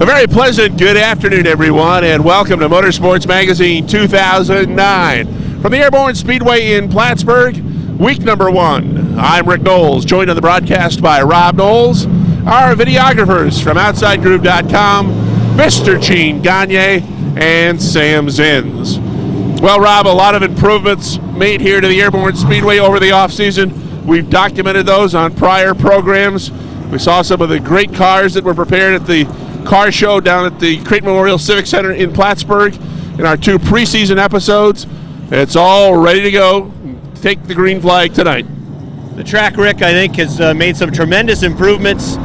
A very pleasant good afternoon, everyone, and welcome to Motorsports Magazine 2009. From the Airborne Speedway in Plattsburgh, week number 1. I'm Rick Knowles, joined on the broadcast by Rob Knowles, our videographers from OutsideGroove.com, Mr. Gene Gagne, and Sam Zins. Well, Rob, a lot of improvements made here to the Airborne Speedway over the off-season. We've documented those on prior programs. We saw some of the great cars that were prepared at the car show down at the Creighton Memorial Civic Center in Plattsburgh in our 2 preseason episodes. It's all ready to go. Take the green flag tonight. The track, Rick, I think, has made some tremendous improvements.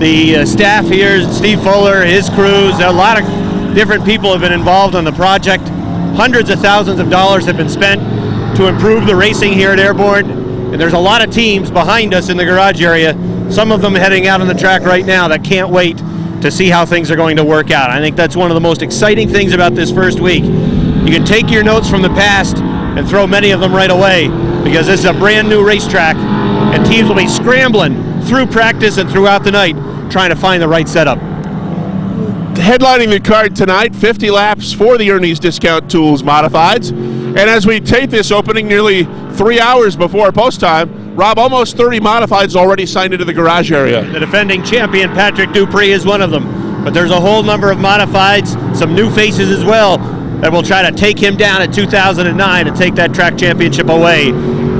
The staff here, Steve Fuller, his crews, a lot of different people have been involved on the project. Hundreds of thousands of dollars have been spent to improve the racing here at Airborne, and there's a lot of teams behind us in the garage area, some of them heading out on the track right now that can't wait to see how things are going to work out. I think that's one of the most exciting things about this first week. You can take your notes from the past and throw many of them right away, because this is a brand new racetrack and teams will be scrambling through practice and throughout the night trying to find the right setup. Headlining the card tonight, 50 laps for the Ernie's Discount Tools Modifieds. And as we tape this opening nearly 3 hours before post time, Rob, almost 30 modifieds already signed into the garage area. The defending champion, Patrick Dupree, is one of them. But there's a whole number of modifieds, some new faces as well, that will try to take him down at 2009 and take that track championship away.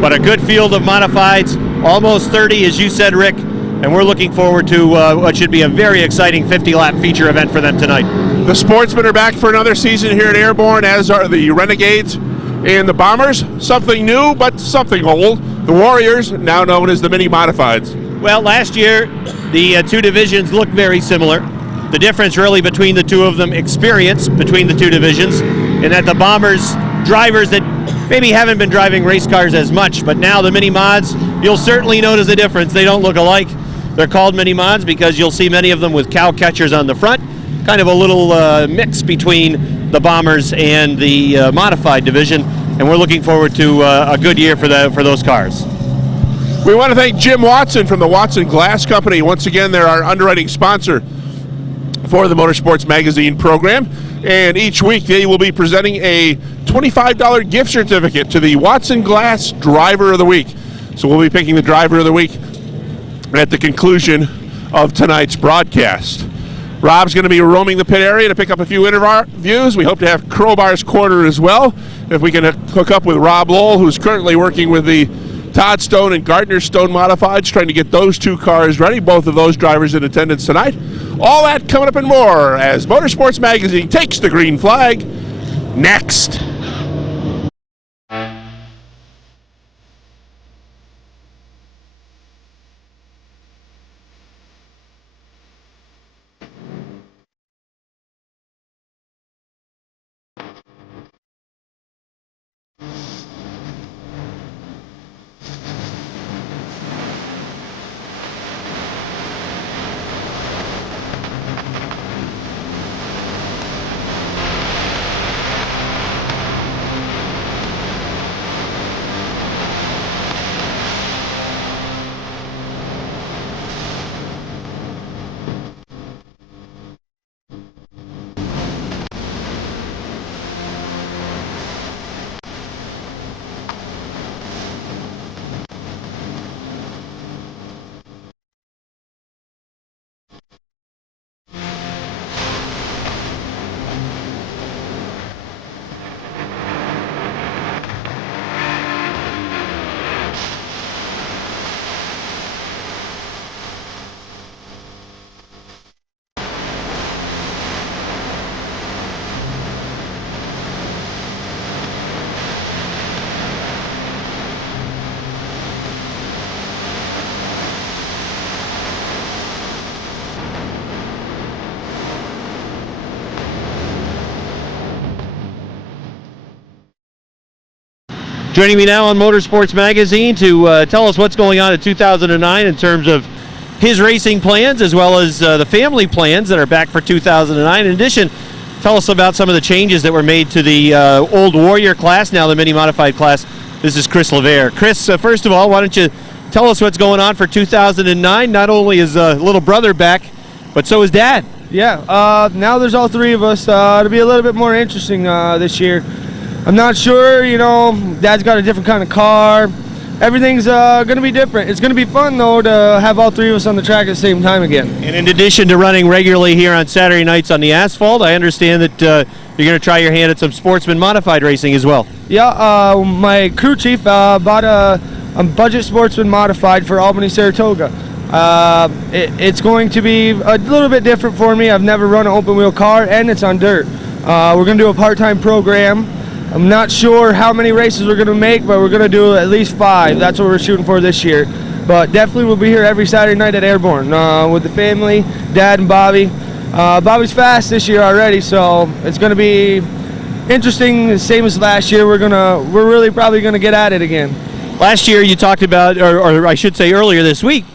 But a good field of modifieds, almost 30, as you said, Rick, and we're looking forward to what should be a very exciting 50-lap feature event for them tonight. The Sportsmen are back for another season here at Airborne, as are the Renegades and the Bombers. Something new, but something old. The Warriors, now known as the Mini Modifieds. Well, last year, the 2 divisions looked very similar. The difference really between the 2 of them, experience between the 2 divisions, in that the Bombers, drivers that maybe haven't been driving race cars as much, but now the Mini Mods, you'll certainly notice a difference. They don't look alike. They're called Mini Mods because you'll see many of them with cow catchers on the front, kind of a little mix between the Bombers and the modified division, and we're looking forward to a good year for those cars. We want to thank Jim Watson from the Watson Glass Company. Once again, they're our underwriting sponsor for the Motorsports Magazine program, and each week they will be presenting a $25 gift certificate to the Watson Glass Driver of the Week. So we'll be picking the Driver of the Week at the conclusion of tonight's broadcast. Rob's going to be roaming the pit area to pick up a few interviews. We hope to have Crowbar's Corner as well, if we can hook up with Rob Lowell, who's currently working with the Todd Stone and Gardner Stone Modifieds, trying to get those 2 cars ready, both of those drivers in attendance tonight. All that coming up and more as Motorsports Magazine takes the green flag next. Joining me now on Motorsports Magazine to tell us what's going on in 2009 in terms of his racing plans, as well as the family plans that are back for 2009. In addition, tell us about some of the changes that were made to the old Warrior class, now the Mini Modified class. This is Chris LeVere. Chris, first of all, why don't you tell us what's going on for 2009? Not only is little brother back, but so is Dad. Yeah, now there's all three of us. It'll be a little bit more interesting this year. I'm not sure, Dad's got a different kind of car. Everything's going to be different. It's going to be fun, though, to have all three of us on the track at the same time again. And in addition to running regularly here on Saturday nights on the asphalt, I understand that you're going to try your hand at some sportsman modified racing as well. Yeah, my crew chief bought a budget sportsman modified for Albany, Saratoga. It's going to be a little bit different for me. I've never run an open wheel car, and it's on dirt. We're going to do a part-time program. I'm not sure how many races we're going to make, but we're going to do at least 5. That's what we're shooting for this year. But definitely we'll be here every Saturday night at Airborne with the family, Dad and Bobby. Bobby's fast this year already, so it's going to be interesting. The same as last year. We're really probably going to get at it again. Last year you talked about, or I should say earlier this week,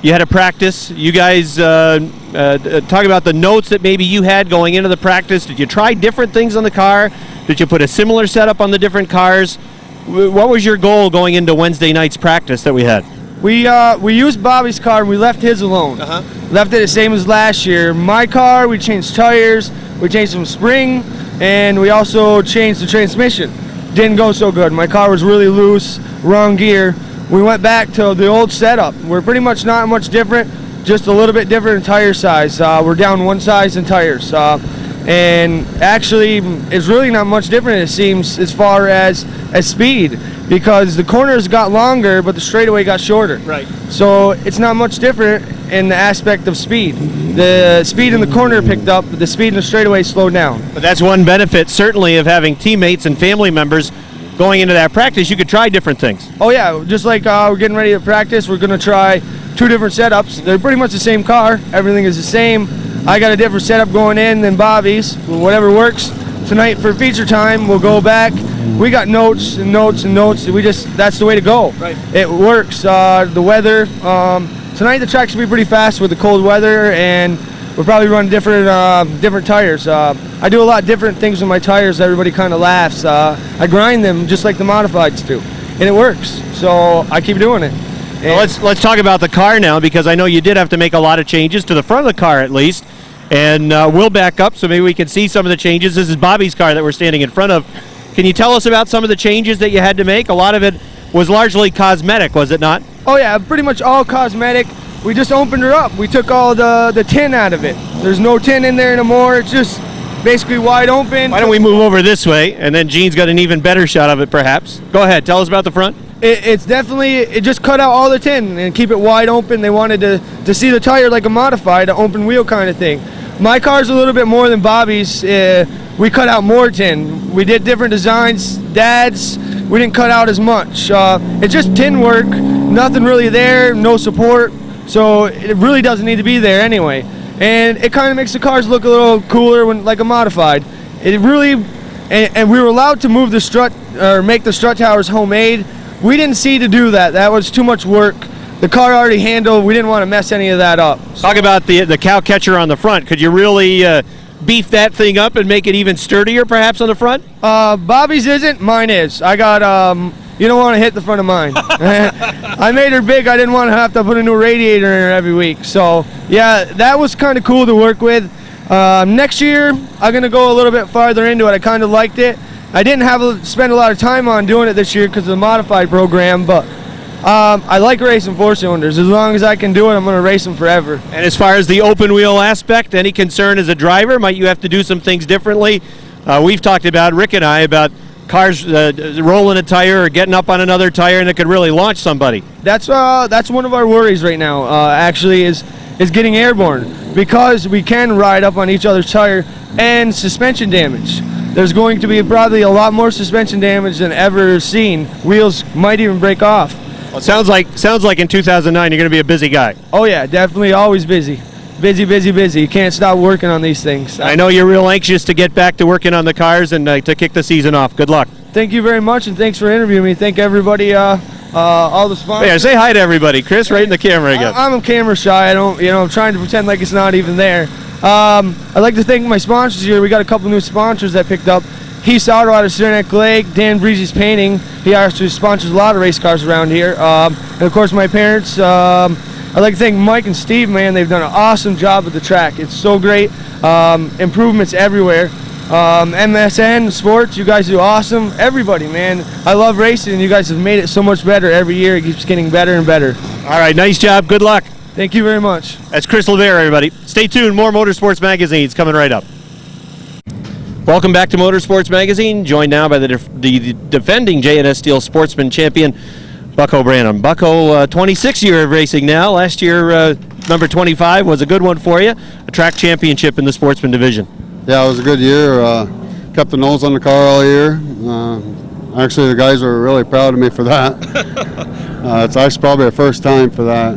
you had a practice. You guys talk about the notes that maybe you had going into the practice. Did you try different things on the car? Did you put a similar setup on the different cars? What was your goal going into Wednesday night's practice that we had? We used Bobby's car and we left his alone. Left it the same as last year. My car, we changed tires, we changed some spring, and we also changed the transmission. Didn't go so good. My car was really loose, wrong gear. We went back to the old setup. We're pretty much not much different, just a little bit different in tire size. We're down one size in tires. And actually, it's really not much different, it seems, as far as speed, because the corners got longer, but the straightaway got shorter. Right. So it's not much different in the aspect of speed. The speed in the corner picked up, but the speed in the straightaway slowed down. But that's one benefit, certainly, of having teammates and family members going into that practice. You could try different things. Oh yeah, just like we're getting ready to practice, we're going to try 2 different setups. They're pretty much the same car. Everything is the same. I got a different setup going in than Bobby's. Whatever works. Tonight for feature time, we'll go back. We got notes and notes and notes. That's the way to go. Right. It works. The weather. Tonight the track should be pretty fast with the cold weather, and we'll probably run different tires. I do a lot of different things with my tires. Everybody kind of laughs. I grind them just like the modifieds do, and it works. So I keep doing it. Well, let's talk about the car now, because I know you did have to make a lot of changes to the front of the car at least. And we'll back up so maybe we can see some of the changes. This is Bobby's car that we're standing in front of. Can you tell us about some of the changes that you had to make? A lot of it was largely cosmetic, was it not? Oh yeah, pretty much all cosmetic. We just opened her up. We took all the tin out of it. There's no tin in there anymore. It's just basically wide open. Why don't we move over this way, and then Gene's got an even better shot of it perhaps. Go ahead, tell us about the front. It just cut out all the tin and keep it wide open. They wanted to see the tire like a modified, an open wheel kind of thing. My car's a little bit more than Bobby's. We cut out more tin. We did different designs. Dad's, we didn't cut out as much. It's just tin work, nothing really there, no support. So it really doesn't need to be there anyway. And it kind of makes the cars look a little cooler when like a modified. It really, and we were allowed to move the strut, or make the strut towers homemade. We didn't see to do that. That was too much work. The car already handled. We didn't want to mess any of that up. Talk about the cow catcher on the front. Could you really beef that thing up and make it even sturdier perhaps on the front? Bobby's isn't. Mine is. I got, you don't want to hit the front of mine. I made her big. I didn't want to have to put a new radiator in her every week. So, yeah, that was kind of cool to work with. Next year, I'm going to go a little bit farther into it. I kind of liked it. I didn't spend a lot of time on doing it this year because of the modified program, but I like racing 4-cylinders. As long as I can do it, I'm going to race them forever. And as far as the open wheel aspect, any concern as a driver? Might you have to do some things differently? We've talked about, Rick and I, about cars rolling a tire or getting up on another tire, and it could really launch somebody. That's one of our worries right now, actually, is getting airborne, because we can ride up on each other's tire, and suspension damage. There's going to be probably a lot more suspension damage than ever seen. Wheels might even break off. Well, it sounds like in 2009 you're going to be a busy guy. Oh yeah, definitely always busy. Busy. You can't stop working on these things. I know you're real anxious to get back to working on the cars and to kick the season off. Good luck. Thank you very much, and thanks for interviewing me. Thank everybody, all the sponsors. Yeah, say hi to everybody. Chris, right in the camera again. I'm camera shy. I'm trying to pretend like it's not even there. I'd like to thank my sponsors here. We got a couple new sponsors that picked up. Heath Auto out of Saranac Lake, Dan Breezy's Painting. He actually sponsors a lot of race cars around here. And of course my parents, I'd like to thank Mike and Steve, man. They've done an awesome job with the track. It's so great. Improvements everywhere. MSN Sports, you guys do awesome. Everybody, man. I love racing, and you guys have made it so much better every year. It keeps getting better and better. All right, nice job. Good luck. Thank you very much. That's Chris LeVere, everybody. Stay tuned. More Motorsports Magazine's coming right up. Welcome back to Motorsports Magazine, joined now by the defending J&S Steel Sportsman Champion, Bucko Branham. Bucko, 26 year of racing now. Last year, number 25 was a good one for you, a track championship in the Sportsman division. Yeah, it was a good year. Kept the nose on the car all year. Actually, the guys were really proud of me for that. It's actually probably the first time for that.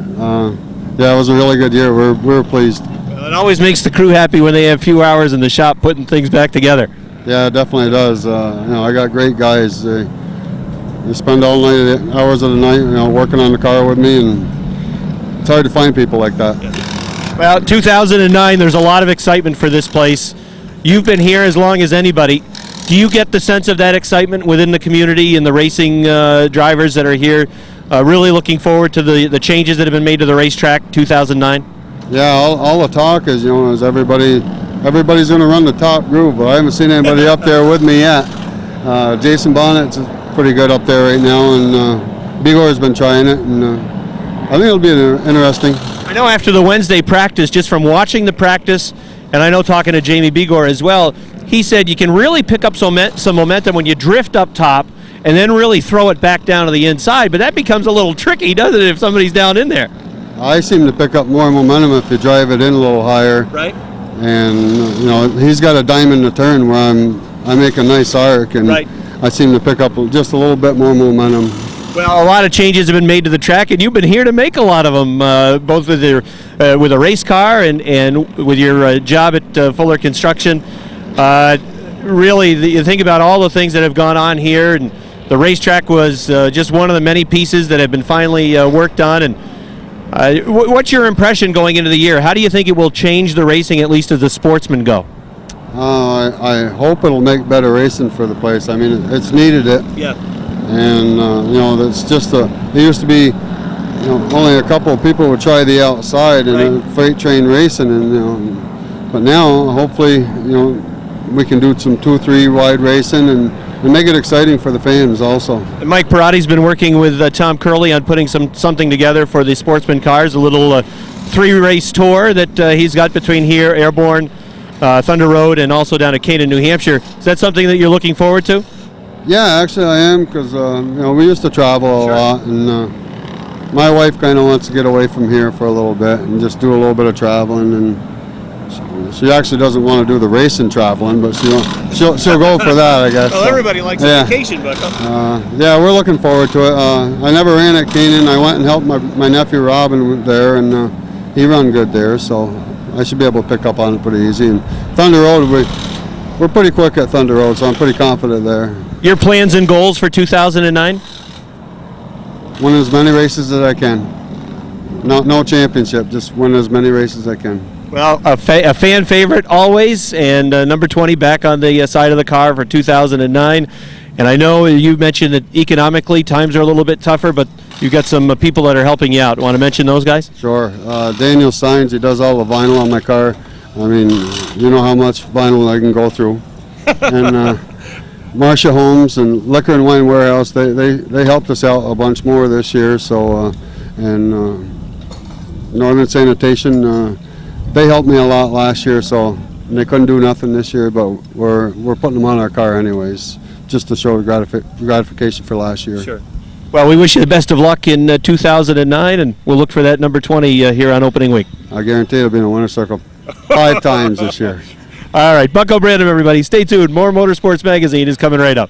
Yeah, it was a really good year. We were pleased. It always makes the crew happy when they have a few hours in the shop putting things back together. Yeah, it definitely does. I got great guys. They spend all night, hours of the night, working on the car with me, and it's hard to find people like that. Well, 2009, there's a lot of excitement for this place. You've been here as long as anybody. Do you get the sense of that excitement within the community and the racing drivers that are here, really looking forward to the changes that have been made to the racetrack 2009? Yeah, all the talk is, is everybody's going to run the top groove, but I haven't seen anybody up there with me yet. Jason Bonnet's pretty good up there right now, and Bigor's been trying it, and I think it'll be interesting. I know after the Wednesday practice, just from watching the practice, and I know talking to Jamie Bigor as well, he said you can really pick up some momentum when you drift up top and then really throw it back down to the inside, but that becomes a little tricky, doesn't it, if somebody's down in there? I seem to pick up more momentum if you drive it in a little higher. Right. And he's got a diamond to turn where I make a nice arc, and right. I seem to pick up just a little bit more momentum. Well, a lot of changes have been made to the track, and you've been here to make a lot of them, both with a race car and with your job at Fuller Construction. Really, you think about all the things that have gone on here, and the racetrack was just one of the many pieces that have been finally worked on. And what's your impression going into the year? How do you think it will change the racing, at least as the sportsmen go? I hope it'll make better racing for the place. I mean, it's needed it. Yeah. And it's just there used to be only a couple of people would try the outside and right. Freight train racing, and but now hopefully we can do some 2-3 wide racing and make it exciting for the fans also. And Mike Peratti's been working with Tom Curley on putting something together for the sportsman cars, a little 3-race tour that he's got between here, Airborne, Thunder Road, and also down at Canaan, New Hampshire. Is that something that you're looking forward to? Yeah, actually I am, because we used to travel a lot, and my wife kind of wants to get away from here for a little bit and just do a little bit of traveling, and she actually doesn't want to do the racing traveling, but she'll go for that, I guess. Well, everybody likes a vacation, but yeah, we're looking forward to it. I never ran at Canaan. I went and helped my nephew Robin there, and he run good there, so I should be able to pick up on it pretty easy. And Thunder Road, we're pretty quick at Thunder Road, so I'm pretty confident there. Your plans and goals for 2009? Win as many races as I can. No championship, just win as many races as I can. Well, a fan favorite always, and number 20 back on the side of the car for 2009. And I know you mentioned that economically times are a little bit tougher, but you've got some people that are helping you out. Want to mention those guys? Sure. Daniel Signs, he does all the vinyl on my car. I mean, you know how much vinyl I can go through. And Marcia Holmes and Liquor and Wine Warehouse, they helped us out a bunch more this year. So, Northern Sanitation, they helped me a lot last year, so they couldn't do nothing this year, but we're putting them on our car anyways, just to show gratification for last year. Sure. Well, we wish you the best of luck in 2009, and we'll look for that number 20 here on opening week. I guarantee it'll be in the winner's circle 5 times this year. All right, Bucko Branham, everybody. Stay tuned. More Motorsports Magazine is coming right up.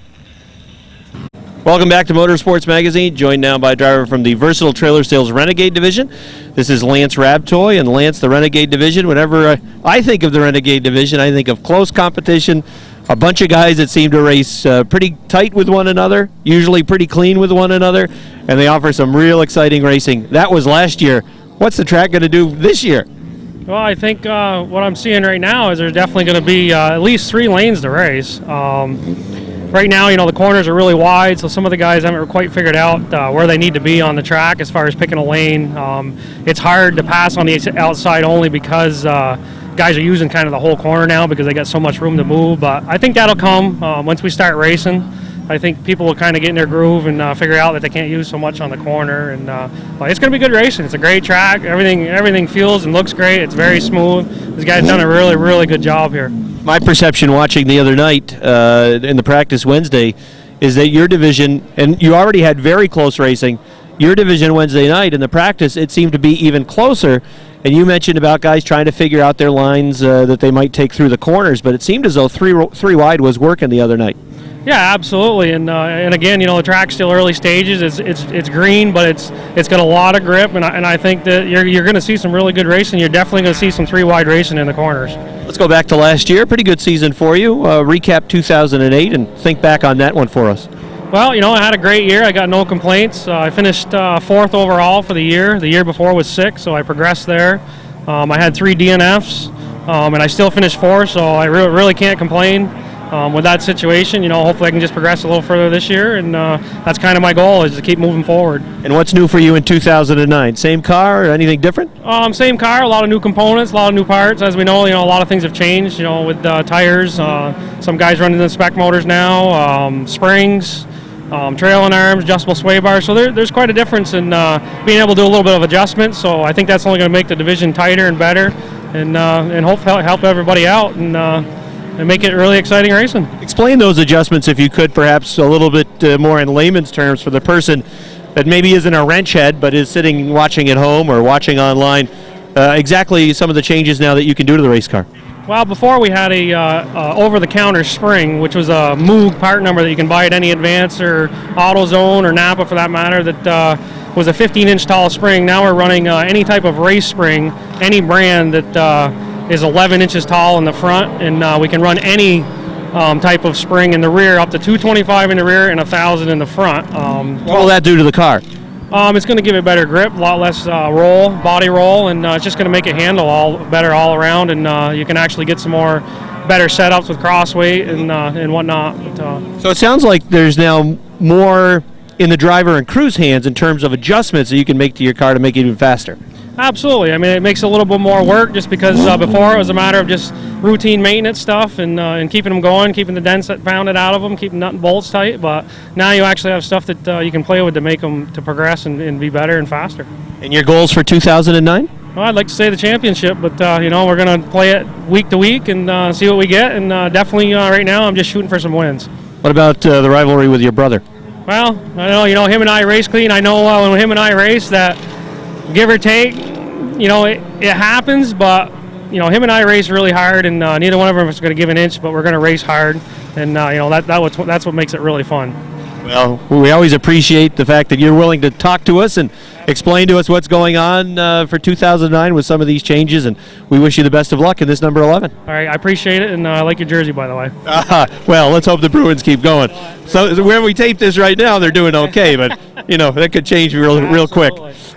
Welcome back to Motorsports Magazine, joined now by a driver from the Versatile Trailer Sales Renegade Division. This is Lance Rabtoy, and Lance, the Renegade Division. Whenever I think of the Renegade Division, I think of close competition, a bunch of guys that seem to race pretty tight with one another, usually pretty clean with one another, and they offer some real exciting racing. That was last year. What's the track going to do this year? Well, I think what I'm seeing right now is there's definitely going to be at least 3 lanes to race. right now, the corners are really wide, so some of the guys haven't quite figured out where they need to be on the track as far as picking a lane. It's hard to pass on the outside only because guys are using kind of the whole corner now because they got so much room to move. But I think that'll come once we start racing. I think people will kind of get in their groove and figure out that they can't use so much on the corner. And but it's going to be good racing. It's a great track. Everything feels and looks great. It's very smooth. These guys done a really, really good job here. My perception watching the other night in the practice Wednesday is that your division, and you already had very close racing, your division Wednesday night in the practice, it seemed to be even closer. And you mentioned about guys trying to figure out their lines that they might take through the corners, but it seemed as though three wide was working the other night. Yeah, absolutely, and again, the track's still early stages. It's green, but it's got a lot of grip, and I think that you're going to see some really good racing. You're definitely going to see some 3-wide racing in the corners. Let's go back to last year. Pretty good season for you. Recap 2008 and think back on that one for us. Well, I had a great year. I got no complaints. I finished 4th overall for the year. The year before was 6th, so I progressed there. I had 3 DNFs, and I still finished 4th, so I really can't complain. With that situation, hopefully I can just progress a little further this year, and that's kind of my goal, is to keep moving forward. And what's new for you in 2009? Same car or anything different? Same car, a lot of new components, a lot of new parts. As we know, a lot of things have changed, with tires. Some guys running the spec motors now, springs, trailing arms, adjustable sway bars. So there's quite a difference in being able to do a little bit of adjustment. So I think that's only going to make the division tighter and better, and hopefully help everybody out and make it really exciting racing. Explain those adjustments, if you could, perhaps a little bit more in layman's terms for the person that maybe isn't a wrench head but is sitting watching at home or watching online. Exactly some of the changes now that you can do to the race car. Well, before we had a over-the-counter spring, which was a Moog part number that you can buy at any Advance or AutoZone or Napa for that matter, that was a 15-inch tall spring. Now we're running any type of race spring, any brand that is 11 inches tall in the front, and we can run any type of spring in the rear, up to 225 in the rear and 1,000 in the front. What will that do to the car? It's going to give it better grip, a lot less body roll, and it's just going to make it handle better all around, and you can actually get some more better setups with crossweight and whatnot. So it sounds like there's now more in the driver and crew's hands in terms of adjustments that you can make to your car to make it even faster. Absolutely. I mean, it makes a little bit more work just because before it was a matter of just routine maintenance stuff and keeping them going, keeping the dents pounded out of them, keeping nut and bolts tight. But now you actually have stuff that you can play with to make them to progress and be better and faster. And your goals for 2009? Well, I'd like to say the championship, but we're going to play it week to week and see what we get. And definitely right now I'm just shooting for some wins. What about the rivalry with your brother? Well, I know him and I race clean. I know when him and I race that, give or take, it happens, but him and I race really hard, and neither one of us is going to give an inch, but we're going to race hard, and that's what makes it really fun. Well, we always appreciate the fact that you're willing to talk to us and explain to us what's going on for 2009 with some of these changes, and we wish you the best of luck in this number 11. All right, I appreciate it, and I like your jersey, by the way. Well, let's hope the Bruins keep going. So where we tape this right now, they're doing okay, but that could change real quick.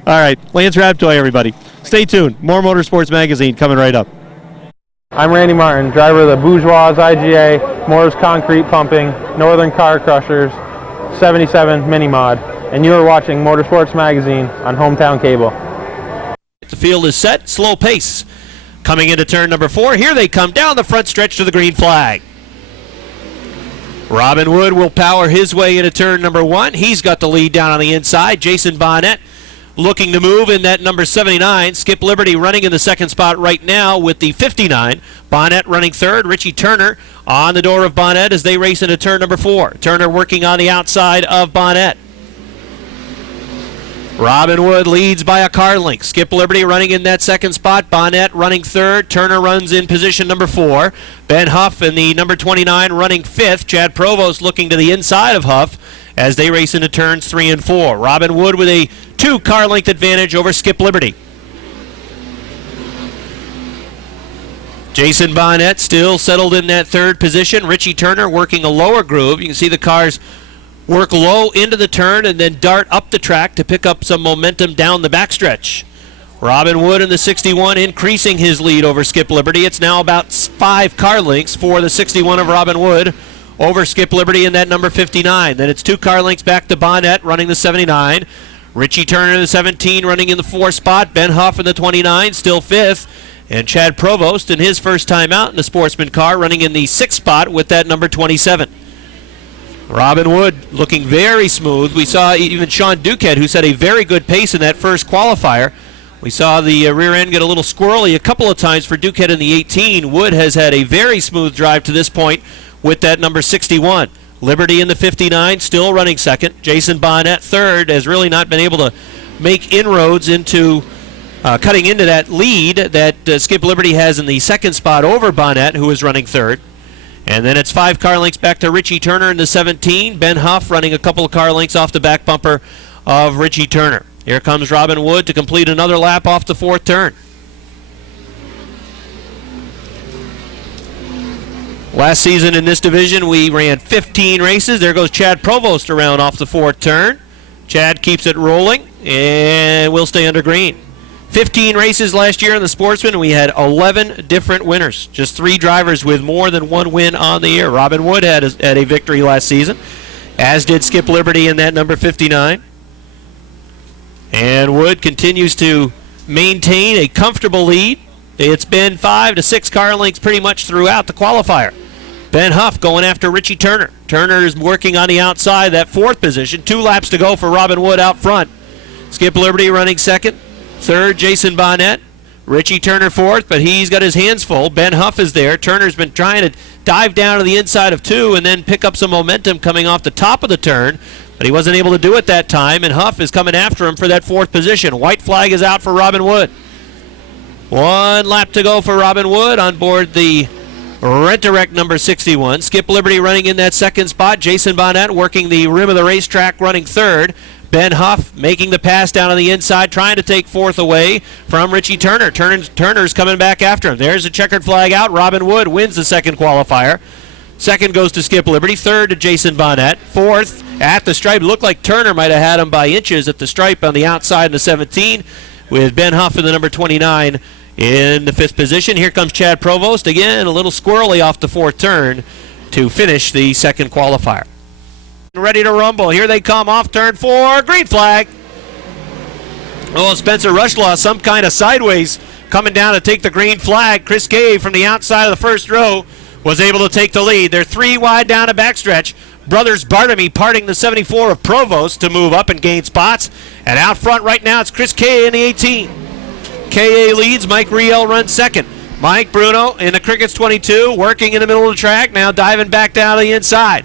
All right, Lance Raptoy, everybody. Stay tuned. More Motorsports Magazine coming right up. I'm Randy Martin, driver of the Bourgeois IGA, Moore's Concrete Pumping, Northern Car Crushers, 77 Mini Mod, and you are watching Motorsports Magazine on Hometown Cable. The field is set, slow pace. Coming into turn number 4, here they come down the front stretch to the green flag. Robin Wood will power his way into turn number 1. He's got the lead down on the inside. Jason Bonnet looking to move in that number 79. Skip Liberty running in the second spot right now with the 59. Bonnet running third. Richie Turner on the door of Bonnet as they race into turn number 4. Turner working on the outside of Bonnet. Robin Wood leads by a car length. Skip Liberty running in that second spot. Bonnet running third. Turner runs in position number 4. Ben Huff in the number 29 running 5th. Chad Provost looking to the inside of Huff as they race into turns 3 and 4. Robin Wood with a 2-car length advantage over Skip Liberty. Jason Bonnet still settled in that third position. Richie Turner working a lower groove. You can see the cars work low into the turn and then dart up the track to pick up some momentum down the backstretch. Robin Wood in the 61 increasing his lead over Skip Liberty. It's now about 5 car lengths for the 61 of Robin Wood over Skip Liberty in that number 59. Then it's 2 car lengths back to Bonnet running the 79. Richie Turner in the 17 running in the 4 spot. Ben Huff in the 29 still 5th. And Chad Provost in his first time out in the Sportsman car running in the 6th spot with that number 27. Robin Wood looking very smooth. We saw even Sean Duquette, who set a very good pace in that first qualifier. We saw the rear end get a little squirrely a couple of times for Duquette in the 18. Wood has had a very smooth drive to this point with that number 61. Liberty in the 59, still running second. Jason Bonnet third, has really not been able to make inroads into cutting into that lead that Skip Liberty has in the 2nd spot over Bonnet, who is running third. And then it's 5 car lengths back to Richie Turner in the 17. Ben Huff running a couple of car lengths off the back bumper of Richie Turner. Here comes Robin Wood to complete another lap off the 4th turn. Last season in this division, we ran 15 races. There goes Chad Provost around off the 4th turn. Chad keeps it rolling, and we'll stay under green. 15 races last year in the Sportsman, and we had 11 different winners. Just 3 drivers with more than 1 win on the year. Robin Wood had a victory last season, as did Skip Liberty in that number 59. And Wood continues to maintain a comfortable lead. It's been 5 to 6 car lengths pretty much throughout the qualifier. Ben Huff going after Richie Turner. Turner is working on the outside, that 4th position. 2 laps to go for Robin Wood out front. Skip Liberty running second. Third, Jason Bonnet. Richie Turner 4th, but he's got his hands full. Ben Huff is there. Turner's been trying to dive down to the inside of 2 and then pick up some momentum coming off the top of the turn, but he wasn't able to do it that time, and Huff is coming after him for that 4th position. White flag is out for Robin Wood. 1 lap to go for Robin Wood on board the Rent-A-Wreck number 61. Skip Liberty running in that 2nd spot. Jason Bonnet working the rim of the racetrack running 3rd. Ben Huff making the pass down on the inside, trying to take 4th away from Richie Turner. Turner's coming back after him. There's a checkered flag out. Robin Wood wins the 2nd qualifier. 2nd goes to Skip Liberty. 3rd to Jason Bonnet. 4th at the stripe. Looked like Turner might have had him by inches at the stripe on the outside in the 17, with Ben Huff in the number 29 in the 5th position. Here comes Chad Provost. Again, a little squirrely off the 4th turn to finish the 2nd qualifier. Ready to rumble. Here they come off turn 4. Green flag. Oh, Spencer Rushlaw, some kind of sideways coming down to take the green flag. Chris Kay from the outside of the 1st row was able to take the lead. They're 3 wide down a backstretch. Brothers Bartamy parting the 74 of Provost to move up and gain spots. And out front right now it's Chris Kay in the 18. KA leads. Mike Riel runs 2nd. Mike Bruno in the Crickets 22 working in the middle of the track, now diving back down to the inside.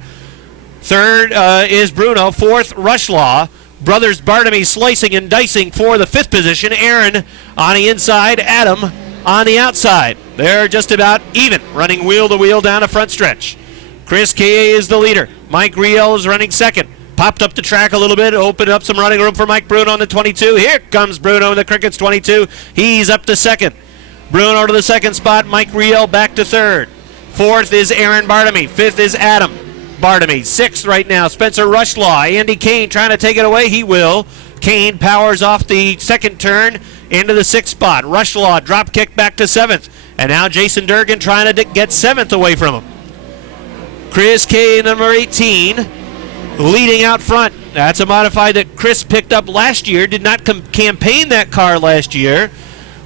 3rd is Bruno. 4th, Rushlaw. Brothers Bartamy slicing and dicing for the 5th position. Aaron on the inside. Adam on the outside. They're just about even, running wheel to wheel down a front stretch. Chris K.A. is the leader. Mike Riel is running 2nd. Popped up the track a little bit, opened up some running room for Mike Bruno on the 22. Here comes Bruno in the Crickets 22. He's up to 2nd. Bruno to the 2nd spot. Mike Riel back to 3rd. 4th is Aaron Bartamy. 5th is Adam Bartamy. 6th right now, Spencer Rushlaw. Andy Kane trying to take it away. He will. Kane powers off the 2nd turn into the 6th spot. Rushlaw drop kick back to 7th. And now Jason Durgan trying to get 7th away from him. Chris K, number 18, leading out front. That's a modified that Chris picked up last year. Did not campaign that car last year,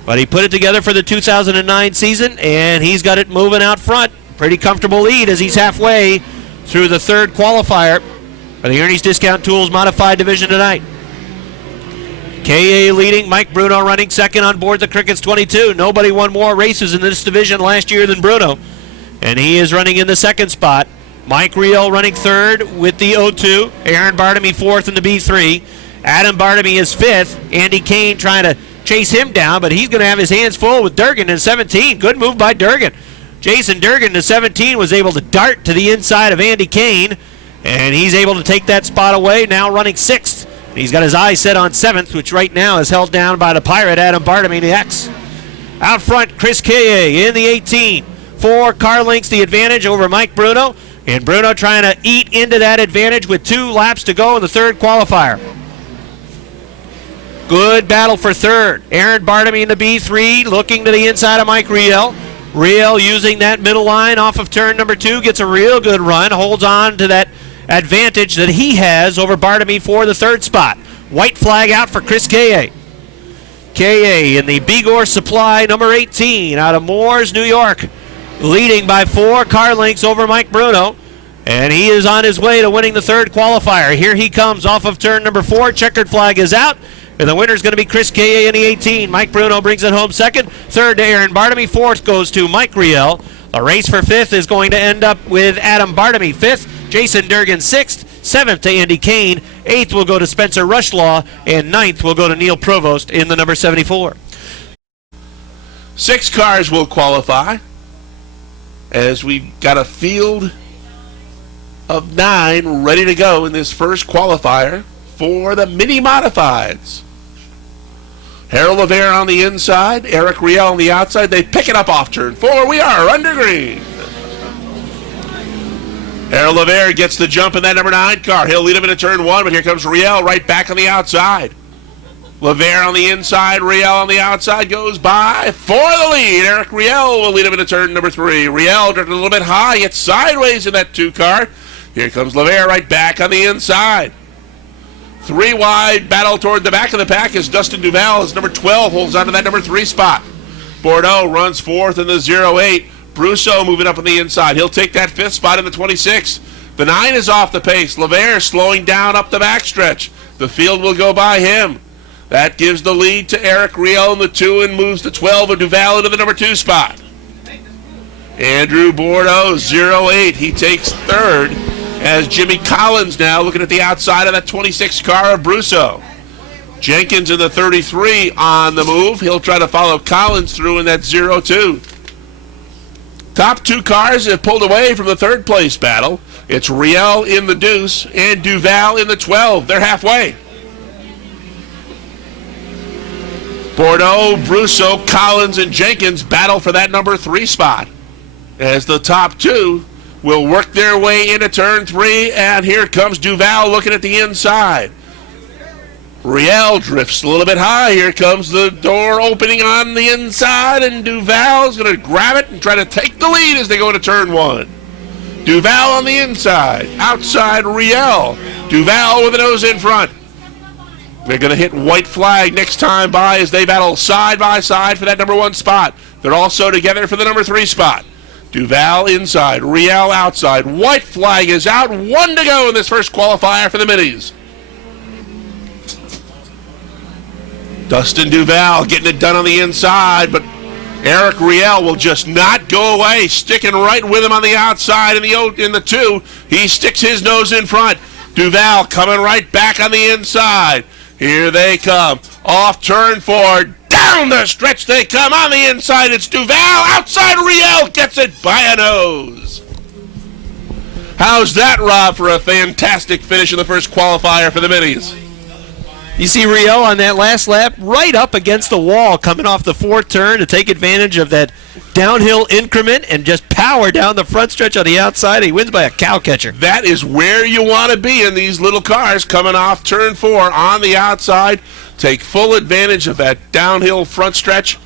but he put it together for the 2009 season, and he's got it moving out front. Pretty comfortable lead as he's halfway through the 3rd qualifier for the Ernie's Discount Tools Modified Division tonight. KA leading, Mike Bruno running 2nd on board the Crickets 22. Nobody won more races in this division last year than Bruno, and he is running in the 2nd spot. Mike Riel running 3rd with the O2. Aaron Bartamy 4th in the B3. Adam Bartamy is 5th. Andy Kane trying to chase him down, but he's going to have his hands full with Durgan in 17. Good move by Durgan. Jason Durgan to 17 was able to dart to the inside of Andy Kane, and he's able to take that spot away, now running 6th. He's got his eyes set on 7th, which right now is held down by the Pirate Adam Bartamy, the X. Out front, Chris K.A. in the 18. 4 car lengths the advantage over Mike Bruno, and Bruno trying to eat into that advantage with 2 laps to go in the 3rd qualifier. Good battle for 3rd. Aaron Bartamy in the B3, looking to the inside of Mike Riel. Riel using that middle line off of turn number 2, gets a real good run, holds on to that advantage that he has over Bartamy for the 3rd spot. White flag out for Chris Kaye. Kaye in the Bigor Supply number 18 out of Moores, New York, leading by 4 car lengths over Mike Bruno. And he is on his way to winning the 3rd qualifier. Here he comes off of turn number 4. Checkered flag is out. And the winner is going to be Chris Kaye in the 18. Mike Bruno brings it home 2nd. 3rd to Aaron Bartamy. 4th goes to Mike Riel. The race for 5th is going to end up with Adam Bartamy 5th. Jason Durgan 6th. 7th to Andy Kane. 8th will go to Spencer Rushlaw. And 9th will go to Neil Provost in the number 74. 6 cars will qualify as we've got a field of 9 ready to go in this first qualifier for the mini modifieds. Harold Levere on the inside, Eric Riel on the outside. They pick it up off turn 4. We are under green. Harold Levere gets the jump in that number 9 car. He'll lead him into turn 1, but here comes Riel right back on the outside. Levere on the inside, Riel on the outside, goes by for the lead. Eric Riel will lead him into turn number 3. Riel drifted a little bit high, gets sideways in that 2 car. Here comes Levere right back on the inside. 3 wide, battle toward the back of the pack as Dustin Duval, as number 12, holds on to that number 3 spot. Bordeaux runs 4th in the 08. Brousseau moving up on the inside. He'll take that 5th spot in the 26. The 9 is off the pace. Levere slowing down up the backstretch. The field will go by him. That gives the lead to Eric Riel in the 2 and moves the 12 of Duval into the number 2 spot. Andrew Bordeaux, 08. He takes 3rd as Jimmy Collins now looking at the outside of that 26 car of Brousseau. Jenkins in the 33 on the move. He'll try to follow Collins through in that 02. Top 2 cars have pulled away from the 3rd place battle. It's Riel in the deuce and Duval in the 12. They're halfway. Bordeaux, Brousseau, Collins, and Jenkins battle for that number 3 spot as the top 2 will work their way into turn 3, and here comes Duval looking at the inside. Riel drifts a little bit high. Here comes the door opening on the inside, and Duval's going to grab it and try to take the lead as they go into turn 1. Duval on the inside. Outside Riel. Duval with the nose in front. They're going to hit white flag next time by as they battle side by side for that number 1 spot. They're also together for the number 3 spot. Duval inside, Riel outside. White flag is out. 1 to go in this first qualifier for the minis. Dustin Duval getting it done on the inside, but Eric Riel will just not go away, sticking right with him on the outside in the 2. He sticks his nose in front. Duval coming right back on the inside. Here they come. Off turn 4. Down the stretch they come on the inside. It's Duval. Outside Riel gets it by a nose. How's that, Rob, for a fantastic finish in the first qualifier for the minis? You see Riel on that last lap right up against the wall coming off the 4th turn to take advantage of that downhill increment and just power down the front stretch on the outside. He wins by a cow catcher. That is where you want to be in these little cars coming off turn 4 on the outside. Take full advantage of that downhill front stretch.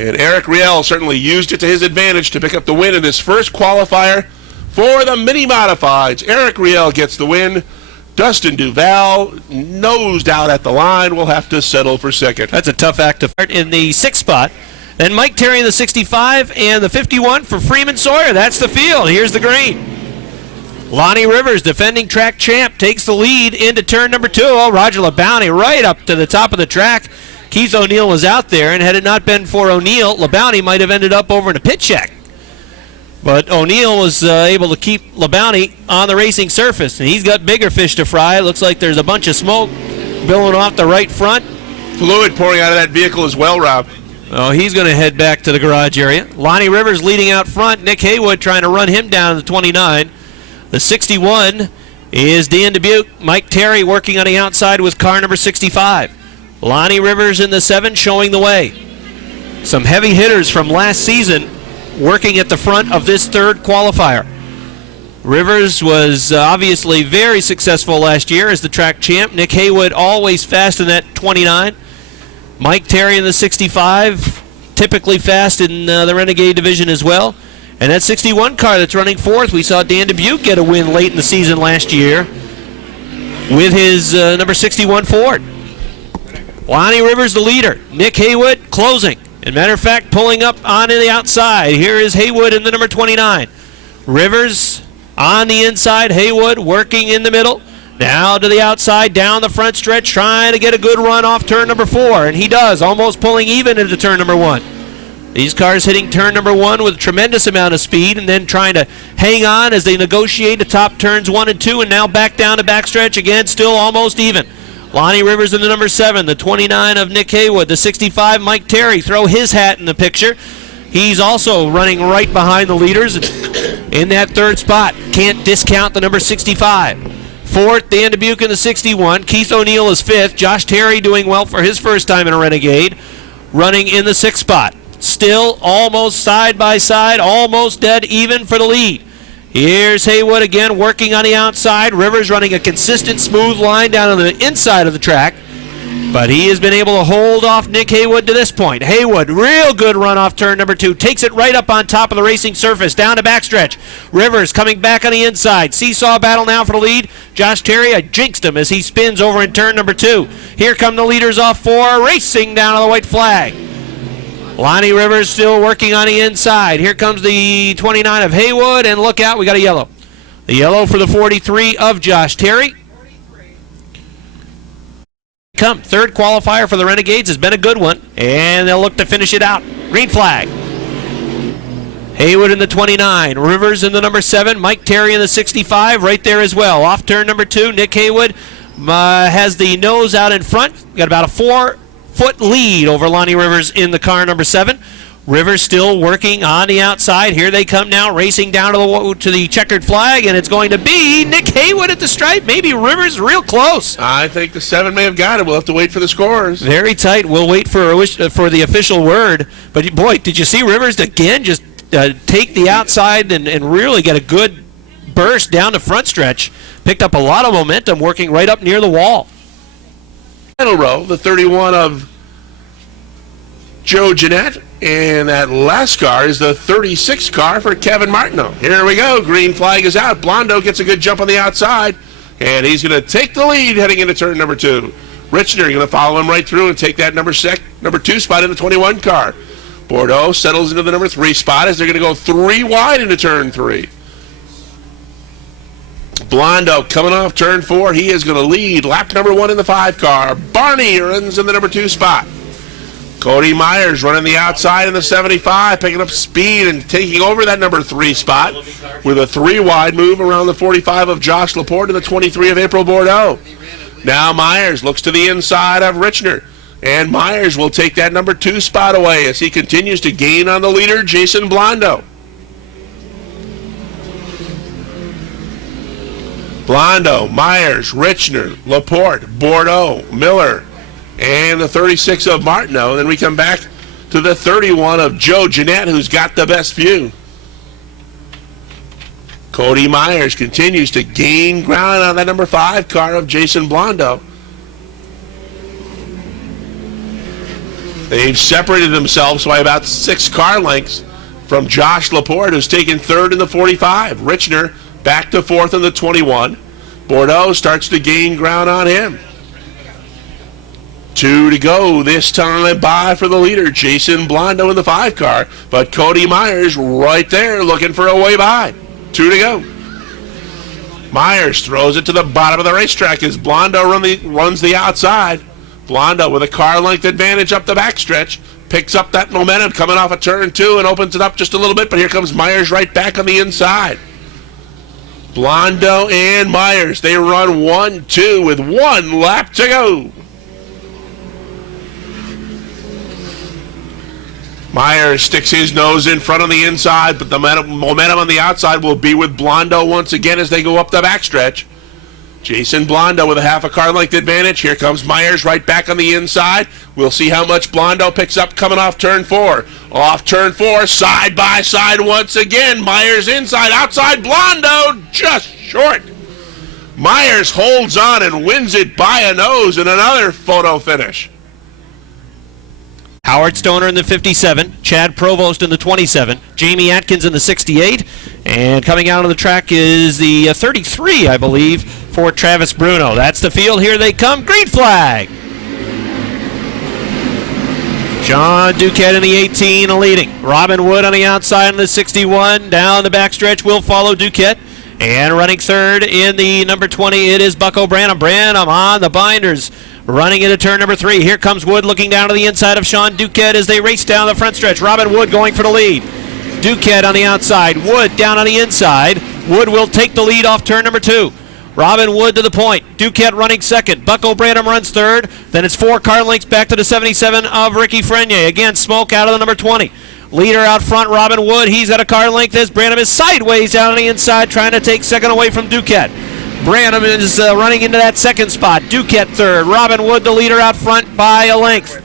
And Eric Riel certainly used it to his advantage to pick up the win in this first qualifier for the mini modifieds. Eric Riel gets the win. Dustin Duval nosed out at the line. Will have to settle for 2nd. That's a tough act to start in the 6th spot. Then Mike Terry in the 65 and the 51 for Freeman Sawyer. That's the field. Here's the green. Lonnie Rivers, defending track champ, takes the lead into turn number 2. Oh, Roger LeBounty right up to the top of the track. Keith O'Neill was out there, and had it not been for O'Neill, LeBounty might have ended up over in a pit check. But O'Neill was able to keep LeBounty on the racing surface, and he's got bigger fish to fry. It looks like there's a bunch of smoke billowing off the right front. Fluid pouring out of that vehicle as well, Rob. Oh, he's going to head back to the garage area. Lonnie Rivers leading out front. Nick Haywood trying to run him down in the 29. The 61 is Dan Dubuque. Mike Terry working on the outside with car number 65. Lonnie Rivers in the 7 showing the way. Some heavy hitters from last season working at the front of this 3rd qualifier. Rivers was obviously very successful last year as the track champ. Nick Haywood always fast in that 29. Mike Terry in the 65 typically fast in the Renegade division as well. And that 61 car that's running fourth, we saw Dan Dubuque get a win late in the season last year with his number 61 Ford. Lonnie Rivers the leader. Nick Haywood closing. As a matter of fact, pulling up onto the outside. Here is Haywood in the number 29. Rivers on the inside. Haywood working in the middle. Now to the outside, down the front stretch, trying to get a good run off turn number 4. And he does, almost pulling even into turn number 1. These cars hitting turn number 1 with a tremendous amount of speed and then trying to hang on as they negotiate the top turns 1 and 2, and now back down to backstretch again, still almost even. Lonnie Rivers in the number 7, the 29 of Nick Haywood, the 65 Mike Terry, throw his hat in the picture. He's also running right behind the leaders in that third spot. Can't discount the number 65. Fourth, Dan Dubuque in the 61. Keith O'Neill is fifth. Josh Terry doing well for his first time in a Renegade, running in the 6th spot. Still almost side by side, almost dead even for the lead. Here's Haywood again working on the outside. Rivers running a consistent smooth line down on the inside of the track. But he has been able to hold off Nick Haywood to this point. Haywood, real good run off turn number 2. Takes it right up on top of the racing surface, down to backstretch. Rivers coming back on the inside. Seesaw battle now for the lead. Josh Terry, I jinxed him as he spins over in turn number 2. Here come the leaders off 4, racing down to the white flag. Lonnie Rivers still working on the inside. Here comes the 29 of Haywood, and look out, we got a yellow. The yellow for the 43 of Josh Terry. Come, third qualifier for the Renegades has been a good one, and they'll look to finish it out. Green flag. Haywood in the 29, Rivers in the number 7, Mike Terry in the 65, right there as well. Off turn number 2, Nick Haywood has the nose out in front. Got about a 4-foot lead over Lonnie Rivers in the car number 7. Rivers still working on the outside. Here they come now, racing down to the checkered flag, and it's going to be Nick Haywood at the stripe. Maybe Rivers real close. I think the 7 may have got it. We'll have to wait for the scores. Very tight. We'll wait for the official word. But, boy, did you see Rivers again just take the outside and really get a good burst down the front stretch? Picked up a lot of momentum working right up near the wall. Final row, the 31 of Joe Jeanette, and that last car is the 36 car for Kevin Martineau. Here we go. Green flag is out. Blondo gets a good jump on the outside, and he's going to take the lead heading into turn number 2. Richner going to follow him right through and take that number 2 spot in the 21 car. Bordeaux settles into the number 3 spot as they're going to go 3 wide into turn 3. Blondo coming off turn 4. He is going to lead lap number 1 in the 5 car. Barney runs in the number 2 spot. Cody Myers running the outside in the 75, picking up speed and taking over that number 3 spot with a 3 wide move around the 45 of Josh Laporte and the 23 of April Bordeaux. Now Myers looks to the inside of Richner, and Myers will take that number 2 spot away as he continues to gain on the leader, Jason Blondo. Blondo, Myers, Richner, Laporte, Bordeaux, Miller, and the 36 of Martineau. Then we come back to the 31 of Joe Jeanette, who's got the best view. Cody Myers continues to gain ground on that number 5 car of Jason Blondo. They've separated themselves by about 6 car lengths from Josh Laporte, who's taken 3rd in the 45. Richner back to 4th in the 21. Bordeaux starts to gain ground on him. 2 to go this time by for the leader, Jason Blondo in the 5 car, but Cody Myers right there looking for a way by. 2 to go. Myers throws it to the bottom of the racetrack as Blondo runs the outside. Blondo with a car length advantage up the backstretch, picks up that momentum coming off of turn 2 and opens it up just a little bit, but here comes Myers right back on the inside. Blondo and Myers, they run 1-2 with 1 lap to go. Myers sticks his nose in front on the inside, but the momentum on the outside will be with Blondo once again as they go up the backstretch. Jason Blondo with a half a car length advantage. Here comes Myers right back on the inside. We'll see how much Blondo picks up coming off turn 4. Off turn 4, side by side once again. Myers inside, outside, Blondo just short. Myers holds on and wins it by a nose in another photo finish. Howard Stoner in the 57, Chad Provost in the 27, Jamie Atkins in the 68, and coming out on the track is the 33, I believe, for Travis Bruno. That's the field. Here they come. Green flag. Sean Duquette in the 18 leading. Robin Wood on the outside in the 61. Down the backstretch will follow Duquette. And running third in the number 20, it is Bucko Branham. Branham on the binders, running into turn number 3. Here comes Wood looking down to the inside of Sean Duquette as they race down the front stretch. Robin Wood going for the lead. Duquette on the outside. Wood down on the inside. Wood will take the lead off turn number 2. Robin Wood to the point. Duquette running second. Bucko Branham runs third. Then it's 4 car lengths back to the 77 of Ricky Frenier. Again, smoke out of the number 20. Leader out front, Robin Wood. He's got a car length as Branham is sideways down on the inside, trying to take second away from Duquette. Branham is running into that second spot. Duquette third. Robin Wood the leader out front by a length.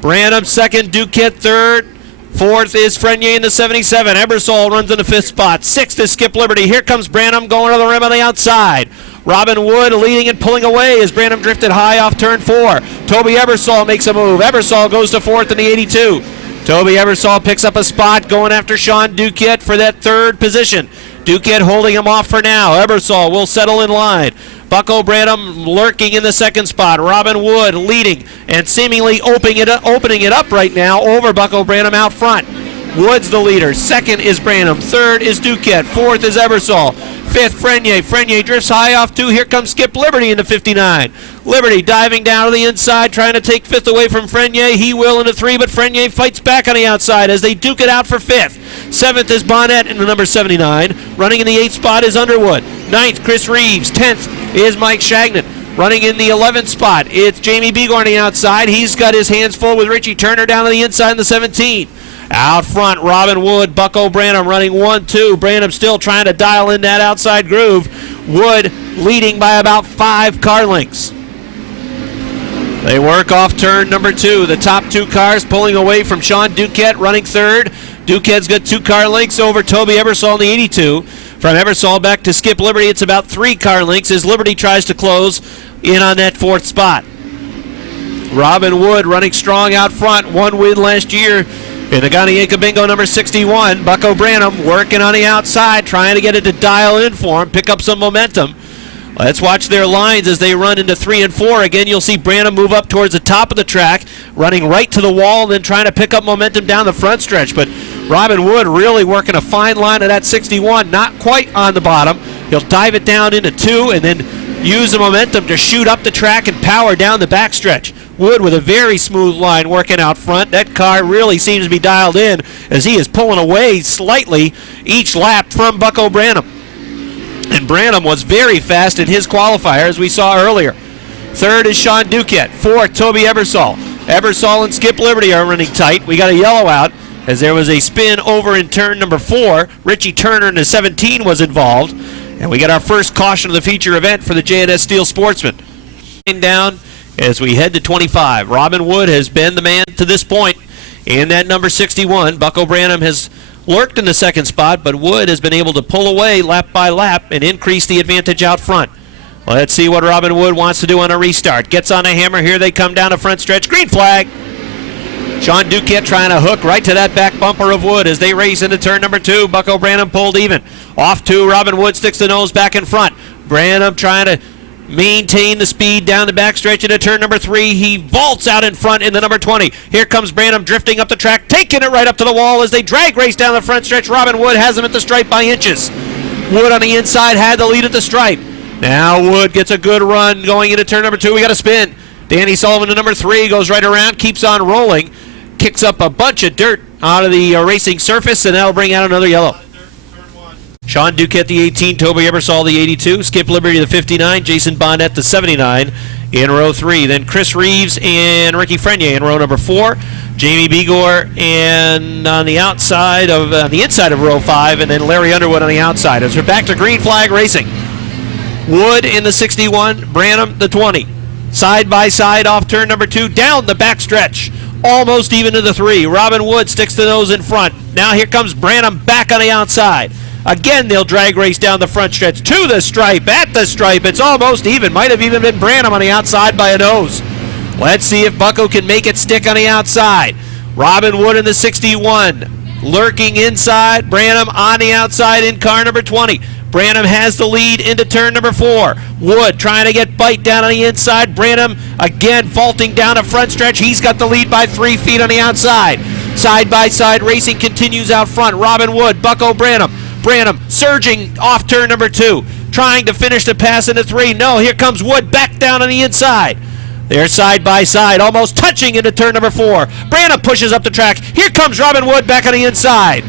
Branham second. Duquette third. Fourth is Frenier in the 77. Ebersol runs in the 5th spot. 6th is Skip Liberty. Here comes Branham going to the rim on the outside. Robin Wood leading and pulling away as Branham drifted high off turn 4. Toby Ebersol makes a move. Ebersol goes to 4th in the 82. Toby Ebersol picks up a spot going after Sean Duquette for that 3rd position. Duquette holding him off for now. Ebersol will settle in line. Bucko Branham lurking in the 2nd spot. Robin Wood leading and seemingly opening it up right now over Bucko Branham out front. Wood's the leader. 2nd is Branham. 3rd is Duquette. 4th is Ebersol. 5th, Frenier. Frenier drifts high off 2. Here comes Skip Liberty in the 59. Liberty diving down to the inside, trying to take 5th away from Frenier. He will into 3, but Frenier fights back on the outside as they duke it out for 5th. 7th is Bonnet in the number 79. Running in the 8th spot is Underwood. 9th, Chris Reeves. 10th is Mike Shagnon. Running in the 11th spot, it's Jamie Begor on the outside. He's got his hands full with Richie Turner down to the inside in the 17. Out front, Robin Wood, Bucko Branham running 1-2. Branham still trying to dial in that outside groove. Wood leading by about 5 car lengths. They work off turn number 2. The top 2 cars pulling away from Sean Duquette running 3rd. Duquette's got 2 car lengths over Toby Ebersol in the 82. From Ebersol back to Skip Liberty, it's about 3 car lengths as Liberty tries to close in on that 4th spot. Robin Wood running strong out front. 1 win last year in the Ganienka Bingo number 61. Bucko Branham working on the outside, trying to get it to dial in for him, pick up some momentum. Let's watch their lines as they run into 3 and 4. Again, you'll see Branham move up towards the top of the track, running right to the wall, and then trying to pick up momentum down the front stretch. But Robin Wood really working a fine line of that 61, not quite on the bottom. He'll dive it down into 2 and then use the momentum to shoot up the track and power down the backstretch. Wood with a very smooth line working out front. That car really seems to be dialed in as he is pulling away slightly each lap from Bucko Branham. And Branham was very fast in his qualifier, as we saw earlier. 3rd is Sean Duquette. 4th, Toby Ebersol. Ebersol and Skip Liberty are running tight. We got a yellow out as there was a spin over in turn number 4. Richie Turner in the 17 was involved. And we got our first caution of the feature event for the J&S Steel Sportsman. Down as we head to 25. Robin Wood has been the man to this point in that number 61. Bucko Branham has lurked in the 2nd spot, but Wood has been able to pull away lap by lap and increase the advantage out front. Let's see what Robin Wood wants to do on a restart. Gets on a hammer. Here they come down the front stretch. Green flag. Sean Duquette trying to hook right to that back bumper of Wood as they race into turn number 2. Bucko Branham pulled even. Off 2, Robin Wood sticks the nose back in front. Branham trying to maintain the speed down the backstretch into turn number 3. He vaults out in front in the number 20. Here comes Branham drifting up the track, taking it right up to the wall as they drag race down the front stretch. Robin Wood has him at the stripe by inches. Wood on the inside had the lead at the stripe. Now Wood gets a good run going into turn number 2. We got a spin. Danny Sullivan to number 3 goes right around, keeps on rolling, kicks up a bunch of dirt out of the racing surface, and that'll bring out another yellow. Sean Duquette, the 18, Toby Ebersol, the 82, Skip Liberty, the 59, Jason Bonnet, the 79 in row 3. Then Chris Reeves and Ricky Frenier in row number 4. Jamie Begor and on the outside of the inside of row 5, and then Larry Underwood on the outside. As we're back to green flag racing. Wood in the 61, Branham the 20. Side by side off turn number 2, down the backstretch. Almost even to the 3. Robin Wood sticks the nose in front. Now here comes Branham back on the outside. Again, they'll drag race down the front stretch to the stripe, at the stripe. It's almost even. Might have even been Branham on the outside by a nose. Let's see if Bucko can make it stick on the outside. Robin Wood in the 61. Lurking inside. Branham on the outside in car number 20. Branham has the lead into turn number 4. Wood trying to get bite down on the inside. Branham again faulting down the front stretch. He's got the lead by 3 feet on the outside. Side-by-side racing continues out front. Robin Wood, Bucko Branham. Branham surging off turn number 2. Trying to finish the pass into 3. No, here comes Wood back down on the inside. They're side by side, almost touching into turn number 4. Branham pushes up the track. Here comes Robin Wood back on the inside.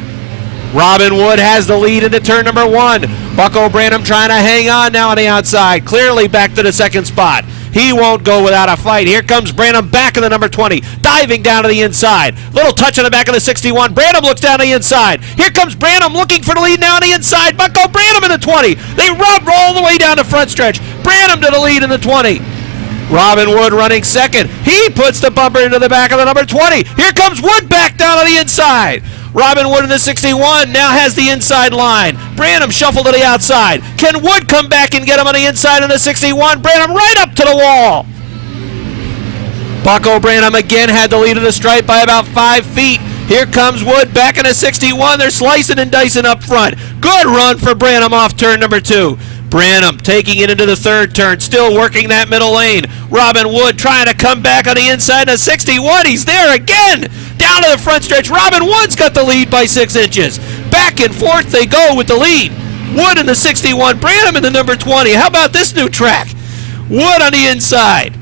Robin Wood has the lead into turn number 1. Bucko Branham trying to hang on now on the outside. Clearly back to the second spot. He won't go without a fight. Here comes Branham back in the number 20. Diving down to the inside. Little touch on the back of the 61. Branham looks down to the inside. Here comes Branham looking for the lead now on the inside. Bucko Branham in the 20. They rub all the way down the front stretch. Branham to the lead in the 20. Robin Wood running second. He puts the bumper into the back of the number 20. Here comes Wood back down on the inside. Robin Wood in the 61 now has the inside line. Branham shuffled to the outside. Can Wood come back and get him on the inside in the 61? Branham right up to the wall. Bucko Branham again had the lead of the stripe by about 5 feet. Here comes Wood back in the 61. They're slicing and dicing up front. Good run for Branham off turn number 2. Branham taking it into the third turn, still working that middle lane. Robin Wood trying to come back on the inside of 61. He's there again. Down to the front stretch. Robin Wood's got the lead by 6 inches. Back and forth they go with the lead. Wood in the 61, Branham in the number 20. How about this new track? Wood on the inside.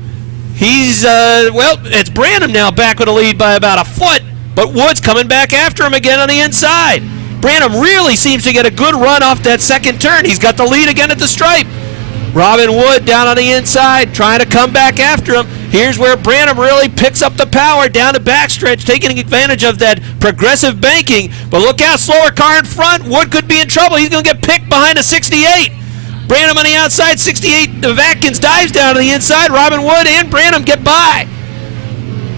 He's, it's Branham now back with a lead by about a foot, but Wood's coming back after him again on the inside. Branham really seems to get a good run off that second turn. He's got the lead again at the stripe. Robin Wood down on the inside, trying to come back after him. Here's where Branham really picks up the power down the backstretch, taking advantage of that progressive banking. But look out, slower car in front. Wood could be in trouble. He's going to get picked behind a 68. Branham on the outside, 68. Vatkins dives down to the inside. Robin Wood and Branham get by.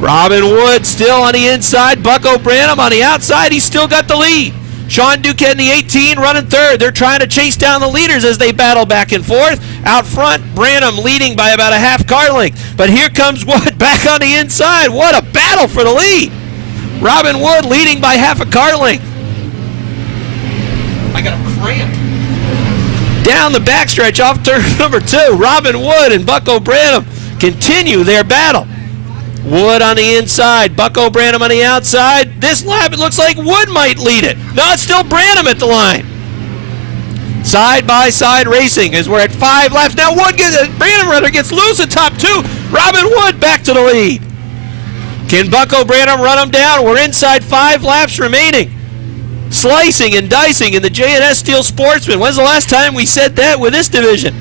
Robin Wood still on the inside. Bucko Branham on the outside. He's still got the lead. Sean Duquette in the 18 running third. They're trying to chase down the leaders as they battle back and forth. Out front, Branham leading by about a half car length. But here comes Wood back on the inside. What a battle for the lead. Robin Wood leading by half a car length. I got a cramp. Down the backstretch off turn number 2. Robin Wood and Bucko Branham continue their battle. Wood on the inside, Bucko Branham on the outside. This lap, it looks like Wood might lead it. No, it's still Branham at the line. Side-by-side racing as we're at 5 laps. Now Branham gets loose at top 2. Robin Wood back to the lead. Can Bucko Branham run him down? We're inside 5 laps remaining. Slicing and dicing in the J&S Steel Sportsman. When's the last time we said that with this division?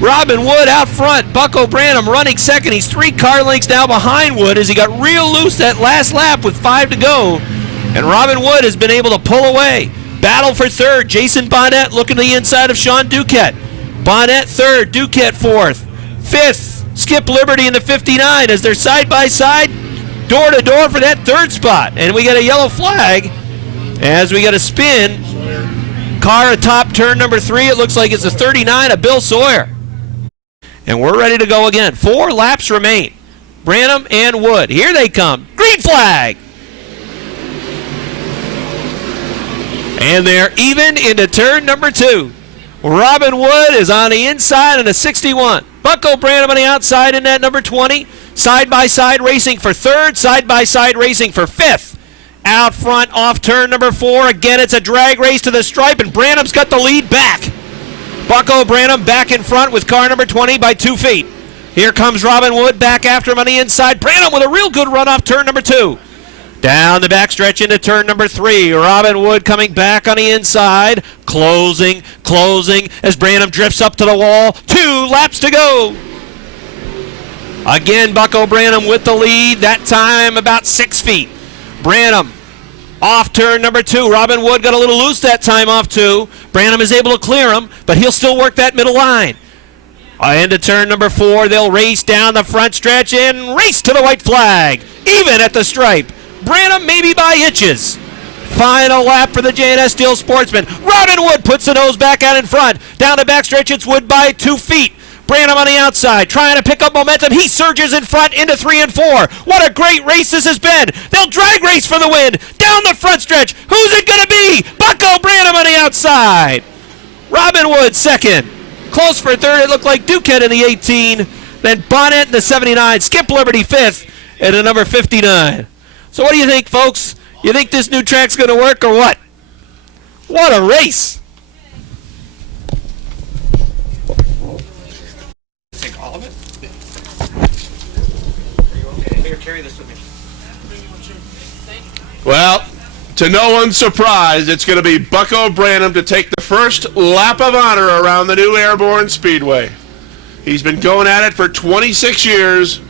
Robin Wood out front. Bucko Branham running second. He's 3 car lengths now behind Wood as he got real loose that last lap with 5 to go. And Robin Wood has been able to pull away. Battle for third. Jason Bonnet looking to the inside of Sean Duquette. Bonnet third. Duquette fourth. Fifth, Skip Liberty in the 59 as they're side by side, door to door for that third spot. And we got a yellow flag as we got a spin. Car atop turn number 3. It looks like it's a 39 of Bill Sawyer. And we're ready to go again. 4 laps remain. Branham and Wood. Here they come. Green flag. And they're even into turn number 2. Robin Wood is on the inside in a 61. Bucko Branham on the outside in that number 20. Side-by-side racing for third. Side-by-side racing for 5th. Out front off turn number 4. Again, it's a drag race to the stripe, and Branham's got the lead back. Bucko Branham back in front with car number 20 by 2 feet. Here comes Robin Wood back after him on the inside. Branham with a real good run off turn number 2. Down the backstretch into turn number 3. Robin Wood coming back on the inside. Closing as Branham drifts up to the wall. 2 laps to go. Again, Bucko Branham with the lead. That time about 6 feet. Branham off turn number 2. Robin Wood got a little loose that time off 2. Branham is able to clear him, but he'll still work that middle line. Into turn number 4. They'll race down the front stretch and race to the white flag. Even at the stripe. Branham maybe by inches. Final lap for the J&S Steel Sportsman. Robin Wood puts the nose back out in front. Down the backstretch, it's Wood by 2 feet. Branham on the outside, trying to pick up momentum. He surges in front into 3 and 4. What a great race this has been. They'll drag race for the win. Down the front stretch. Who's it going to be? Bucko Branham on the outside. Robin Wood second. Close for third. It looked like Duquette in the 18. Then Bonnet in the 79. Skip Liberty fifth and the number 59. So what do you think, folks? You think this new track's going to work or what? What a race. Take all of it? Are you okay? Here, carry this with me. Well, to no one's surprise, it's going to be Bucko Branham to take the first lap of honor around the new Airborne Speedway. He's been going at it for 26 years.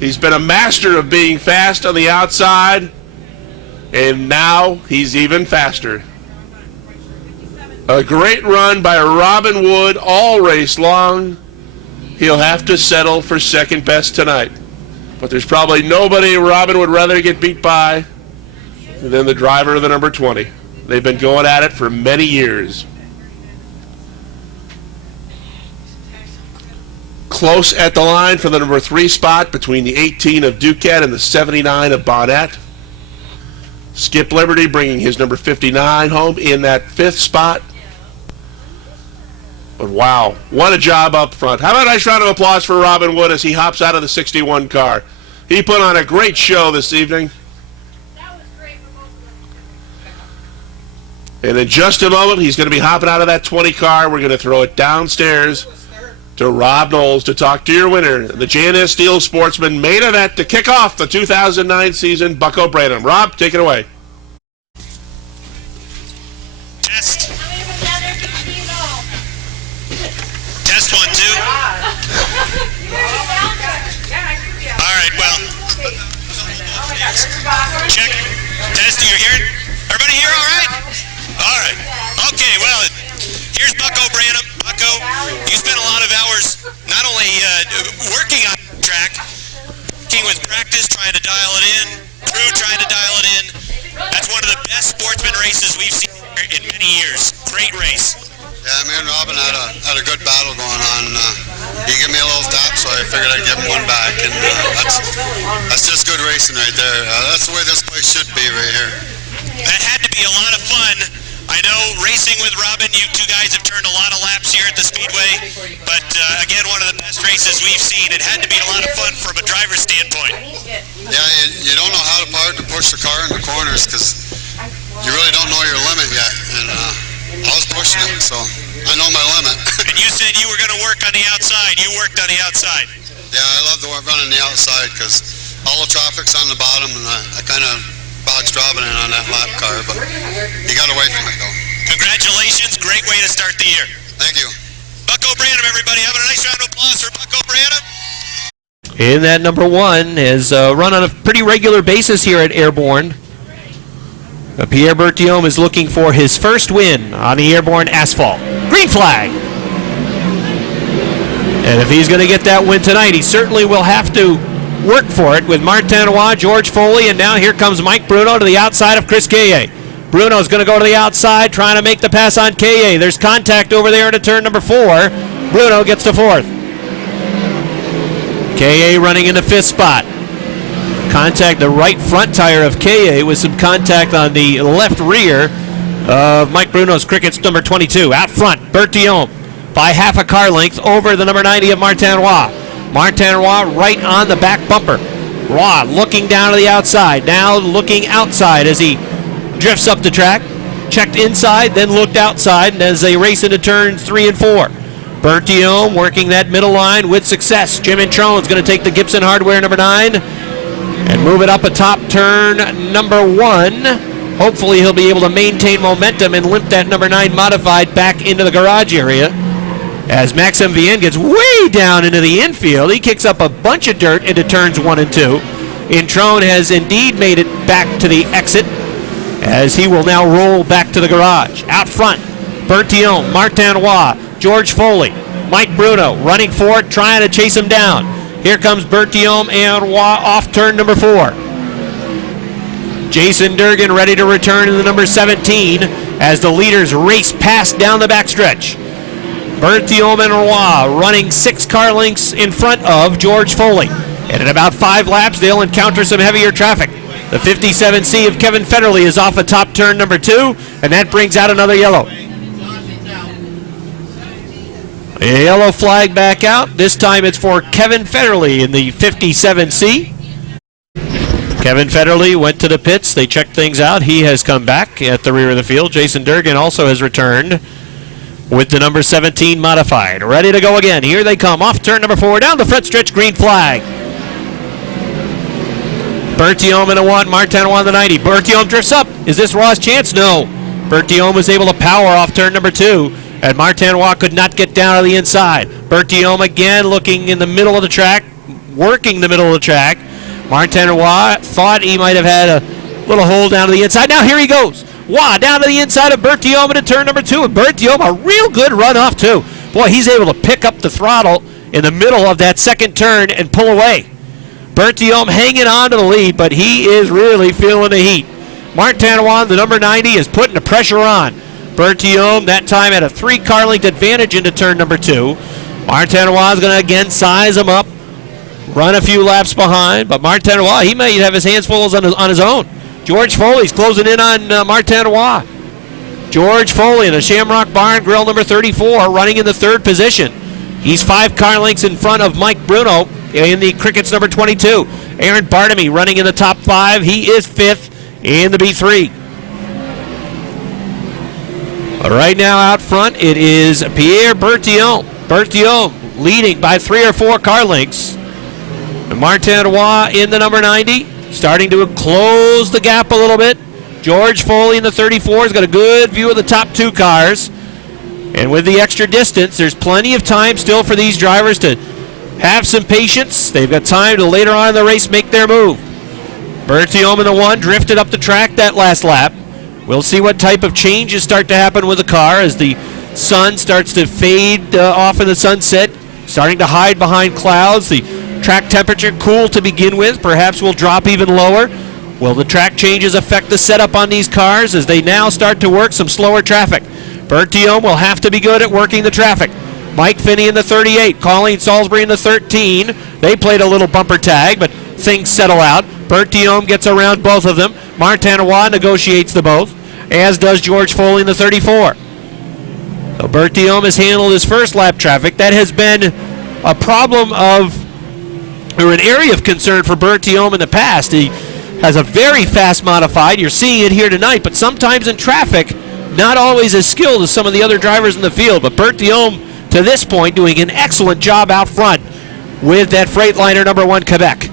He's been a master of being fast on the outside, and now he's even faster. A great run by Robin Wood all race long. He'll have to settle for second best tonight. But there's probably nobody Robin would rather get beat by than the driver of the number 20. They've been going at it for many years. Close at the line for the number 3 spot between the 18 of Duquette and the 79 of Bonnet. Skip Liberty bringing his number 59 home in that 5th spot. But wow, what a job up front. How about a nice round of applause for Robin Wood as he hops out of the 61 car. He put on a great show this evening. That was great for both of them. And in just a moment, he's going to be hopping out of that 20 car. We're going to throw it downstairs to Rob Knowles to talk to your winner, the J&S Steel Sportsman main event to kick off the 2009 season, Bucko Branham. Rob, take it away. Test. How many of them down there can you know? Test 1, 2. All right, well. Check. Test, do you hear it? Everybody here all right? All right. Okay, well, here's Bucko Branham. Bucko, you spent a lot of hours not only working on the track, working with practice, trying to dial it in, crew trying to dial it in. That's one of the best sportsman races we've seen in many years. Great race. Yeah, me and Robin had a good battle going on. He gave me a little tap, so I figured I'd give him one back, and that's just good racing right there. That's the way this place should be right here. That had to be a lot of fun. I know racing with Robin, you two guys have turned a lot of laps here at the Speedway, but again, one of the best races we've seen. It had to be a lot of fun from a driver's standpoint. Yeah, you don't know how to push the car in the corners because you really don't know your limit yet, and I was pushing it, so I know my limit. And you said you were going to work on the outside. You worked on the outside. Yeah, I love the running the outside because all the traffic's on the bottom, and I kind of boxed Robin in on that lap car, but he got away from it, though. Congratulations. Great way to start the year. Thank you. Bucko Branham, everybody. Having a nice round of applause for Bucko Branham. In that number 1 is run on a pretty regular basis here at Airborne. Pierre Berthiaume is looking for his first win on the Airborne asphalt. Green flag. And if he's going to get that win tonight, he certainly will have to work for it with Martin Roy, George Foley, and now here comes Mike Bruno to the outside of Chris Kaye. Bruno's going to go to the outside, trying to make the pass on Kaye. There's contact over there into turn number 4. Bruno gets to 4th. Kaye running in the 5th spot. Contact the right front tire of Kaye with some contact on the left rear of Mike Bruno's Cricket's number 22. Out front, Berthiaume by half a car length over the number 90 of Martin Roy. Martin Roy right on the back bumper. Roy looking down to the outside, now looking outside as he drifts up the track. Checked inside, then looked outside, and as they race into turns 3 and 4. Berthiaume working that middle line with success. Jim Introne's going to take the Gibson Hardware number 9 and move it up atop turn number 1. Hopefully he'll be able to maintain momentum and limp that number 9 modified back into the garage area. As Maxime Vienne gets way down into the infield, he kicks up a bunch of dirt into turns 1 and 2. Introne has indeed made it back to the exit as he will now roll back to the garage. Out front, Berthiaume, Martin Roy, George Foley, Mike Bruno running for it, trying to chase him down. Here comes Berthiaume and Roy off turn number 4. Jason Durgan ready to return in the number 17 as the leaders race past down the backstretch. Berthiaume and Roy running 6 car lengths in front of George Foley. And in about 5 laps, they'll encounter some heavier traffic. The 57C of Kevin Federley is off of top turn number 2, and that brings out another yellow. A yellow flag back out. This time it's for Kevin Federley in the 57C. Kevin Federley went to the pits. They checked things out. He has come back at the rear of the field. Jason Durgan also has returned with the number 17 modified. Ready to go again. Here they come. Off turn number 4. Down the front stretch. Green flag. Berthiaume in the 1. Martin in the 90. Berthiaume drifts up. Is this Raw's chance? No. Berthiaume was able to power off turn number 2. And Martin could not get down to the inside. Berthiaume again looking in the middle of the track. Working the middle of the track. Martin thought he might have had a little hole down to the inside. Now here he goes. Down to the inside of Berthiaume into turn number 2. And Berthiaume, a real good run off too. Boy, he's able to pick up the throttle in the middle of that second turn and pull away. Berthiaume hanging on to the lead, but he is really feeling the heat. Martin, the number 90, is putting the pressure on. Berthiaume that time had a 3 car length advantage into turn number 2. Martin is going to again size him up. Run a few laps behind, but Martin he may have his hands full on his own. George Foley's closing in on Martin George Foley in a Shamrock Bar and Grill number 34, running in the 3rd position. He's 5 car lengths in front of Mike Bruno in the Crickets number 22. Aaron Bartamy running in the top 5. He is 5th in the B3. But right now out front, it is Pierre Berthiaume. Berthiaume leading by 3 or 4 car lengths. And Martin in the number 90, starting to close the gap a little bit. George Foley in the 34 has got a good view of the top 2 cars. And with the extra distance, there's plenty of time still for these drivers to have some patience. They've got time to later on in the race make their move. Berthiaume in the 1 drifted up the track that last lap. We'll see what type of changes start to happen with the car as the sun starts to fade off in the sunset, starting to hide behind clouds. The track temperature cool to begin with, perhaps will drop even lower. Will the track changes affect the setup on these cars as they now start to work some slower traffic? Berthiaume will have to be good at working the traffic. Mike Finney in the 38, Colleen Salisbury in the 13. They played a little bumper tag, but things settle out. Berthiaume gets around both of them. Martin negotiates the both, as does George Foley in the 34. So Berthiaume has handled his first lap traffic. That has been a problem or an area of concern for Berthiaume in the past. He has a very fast modified. You're seeing it here tonight, but sometimes in traffic, not always as skilled as some of the other drivers in the field. But Berthiaume, to this point, doing an excellent job out front with that Freightliner number 1 Quebec.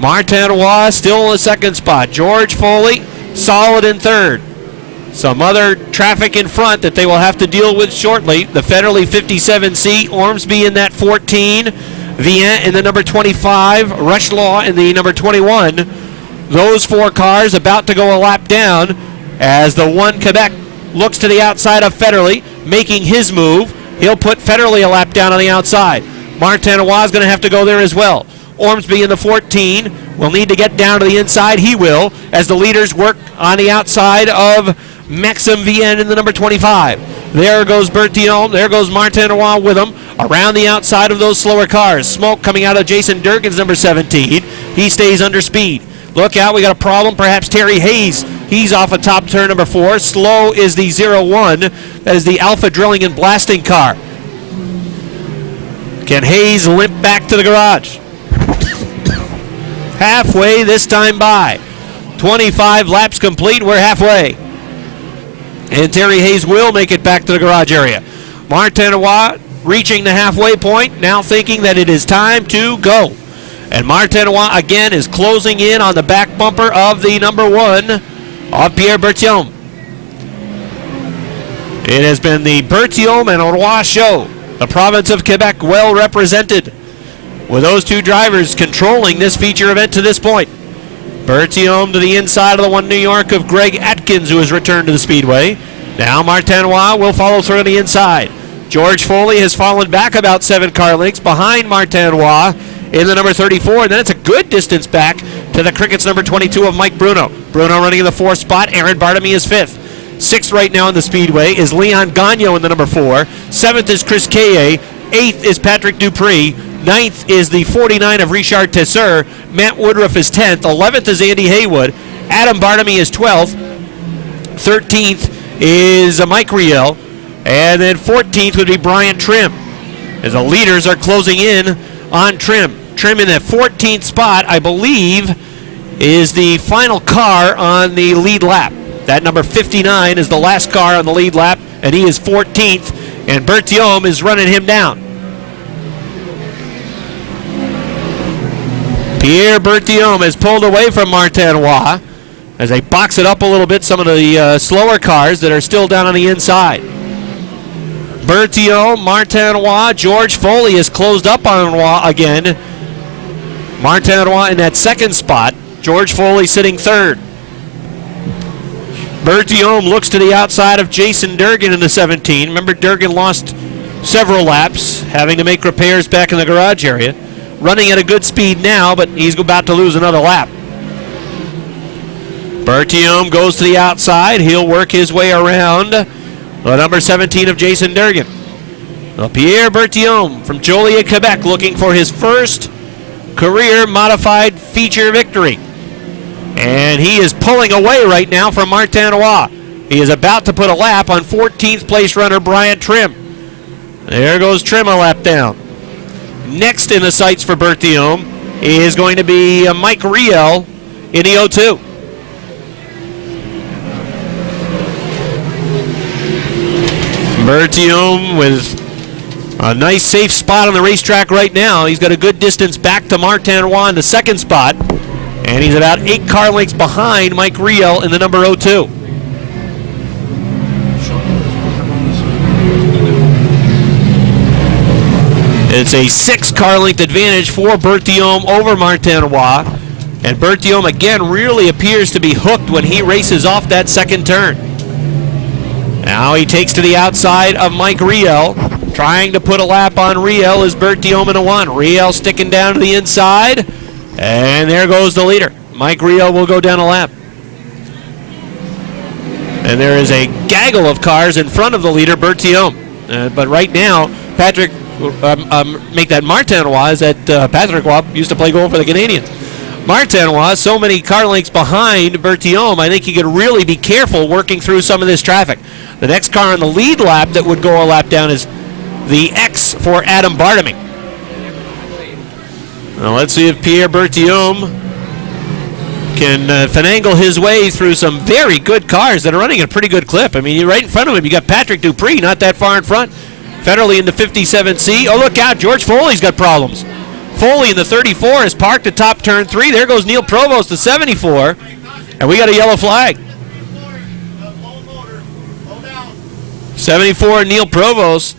Martin still in the 2nd spot. George Foley, solid in 3rd. Some other traffic in front that they will have to deal with shortly. The Federley 57C, Ormsby in that 14, Vian in the number 25, Rushlaw in the number 21. Those 4 cars about to go a lap down as the 1 Quebec looks to the outside of Federley, making his move. He'll put Federley a lap down on the outside. Martin is going to have to go there as well. Ormsby in the 14 will need to get down to the inside. He will, as the leaders work on the outside of Maxim Vienne in the number 25. There goes Berthiaume. There goes Martin with him around the outside of those slower cars. Smoke coming out of Jason Durgan's number 17. He stays under speed. Look out, we got a problem. Perhaps Terry Hayes. He's off of top turn number 4. Slow is the 01. That is the Alpha Drilling and Blasting car. Can Hayes limp back to the garage? Halfway this time by. 25 laps complete. We're halfway. And Terry Hayes will make it back to the garage area. Martin reaching the halfway point, now thinking that it is time to go. And Martin again is closing in on the back bumper of the number 1 of Pierre Berthiaume. It has been the Berthiaume and Roy show. The province of Quebec well represented, with those 2 drivers controlling this feature event to this point. Berthiaume to the inside of the 1 New York of Greg Atkins, who has returned to the speedway. Now Martin will follow through on the inside. George Foley has fallen back about 7 car lengths behind Martin in the number 34, and then it's a good distance back to the Crickets number 22 of Mike Bruno. Bruno running in the 4th spot. Aaron Bartamy is 5th. Sixth right now in the Speedway is Leon Gagno in the number 4. Seventh is Chris Kaye. Eighth is Patrick Dupree. Ninth is the 49 of Richard Tesseur. Matt Woodruff is 10th. 11th is Andy Haywood. Adam Bartamy is 12th. 13th is Mike Riel. And then 14th would be Brian Trim, as the leaders are closing in on Trim. Trim in that 14th spot, I believe, is the final car on the lead lap. That number 59 is the last car on the lead lap, and he is 14th, and Berthiaume is running him down. Pierre Berthiaume has pulled away from Martin Roy as they box it up a little bit, some of the slower cars that are still down on the inside. Berthiaume, Martin Roy, George Foley has closed up on Roy again. Martin Roy in that second spot. George Foley sitting third. Berthiaume looks to the outside of Jason Durgan in the 17. Remember, Durgan lost several laps, having to make repairs back in the garage area. Running at a good speed now, but he's about to lose another lap. Berthiaume goes to the outside. He'll work his way around the number 17 of Jason Durgan. Well, Pierre Berthiaume from Joliet, Quebec, looking for his first career modified feature victory. And he is pulling away right now from Martin Roy. He is about to put a lap on 14th place runner Brian Trim. There goes Trim a lap down. Next in the sights for Berthiaume is going to be Mike Riel in the 02. Berthiaume with a nice safe spot on the racetrack right now. He's got a good distance back to Martin Roy in the second spot. And he's about 8 car lengths behind Mike Riel in the number 02. It's a 6 car length advantage for Berthiaume over Martin Roy. And Berthiaume again really appears to be hooked when he races off that second turn. Now he takes to the outside of Mike Riel. Trying to put a lap on Riel is Berthiaume in a 1. Riel sticking down to the inside. And there goes the leader. Mike Riel will go down a lap. And there is a gaggle of cars in front of the leader, Berthiaume. But right now, Patrick, make that Martin Roy, is that Patrick Roy used to play goal for the Canadians. Martin Roy, so many car lengths behind Berthiaume, I think he could really be careful working through some of this traffic. The next car on the lead lap that would go a lap down is the X for Adam Bartamy. Now let's see if Pierre Berthiaume can finagle his way through some very good cars that are running at a pretty good clip. I mean, right in front of him, you got Patrick Dupree, not that far in front. Federally in the 57C. Oh, look out, George Foley's got problems. Foley in the 34 is parked at top turn 3. There goes Neil Provost, the 74. And we got a yellow flag. 74, Neil Provost.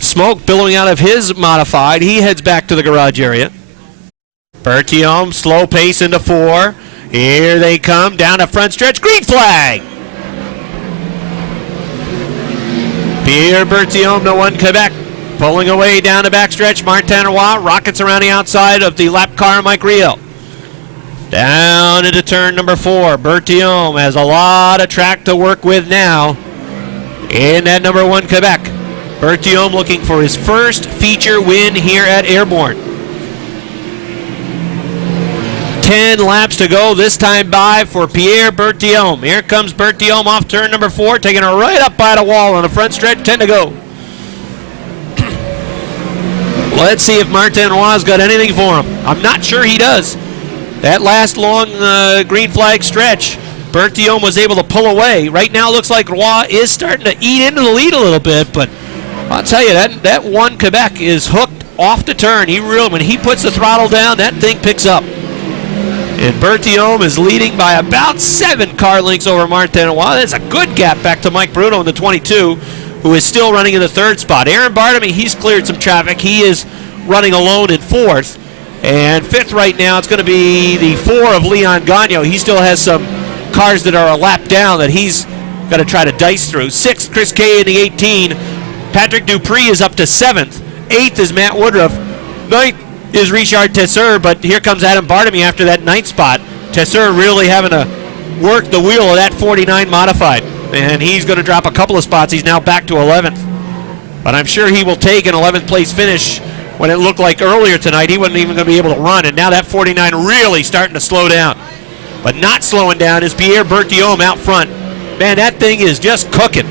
Smoke billowing out of his modified. He heads back to the garage area. Berthiaume, slow pace into 4. Here they come down the front stretch. Green flag! Pierre Berthiaume, no 1 Quebec. Pulling away down the backstretch. Martin Roy rockets around the outside of the lap car, Mike Riel. Down into turn number 4. Berthiaume has a lot of track to work with now in that number 1 Quebec. Berthiaume looking for his first feature win here at Airborne. 10 laps to go this time by for Pierre Berthiaume. Here comes Berthiaume off turn number 4, taking her right up by the wall on the front stretch. 10 to go. Let's see if Martin Roy's got anything for him. I'm not sure he does. That last long green flag stretch, Berthiaume was able to pull away. Right now it looks like Roy is starting to eat into the lead a little bit, but I'll tell you, that 1 Quebec is hooked off the turn. When he puts the throttle down, that thing picks up. And Berthiaume is leading by about 7 car lengths over Martin Roy. That's a good gap back to Mike Bruno in the 22, who is still running in the 3rd spot. Aaron Bartamy, he's cleared some traffic. He is running alone in 4th. And 5th right now, it's going to be the 4 of Leon Gagno. He still has some cars that are a lap down that he's got to try to dice through. 6th, Chris Kaye in the 18. Patrick Dupree is up to 7th. 8th is Matt Woodruff. 9th is Richard Tesseur, but here comes Adam Bartamy after that 9th spot. Tesseur really having a work the wheel of that 49 modified. And he's going to drop a couple of spots. He's now back to 11th. But I'm sure he will take an 11th place finish when it looked like earlier tonight he wasn't even going to be able to run. And now that 49 really starting to slow down. But not slowing down is Pierre Berthiaume out front. Man, that thing is just cooking.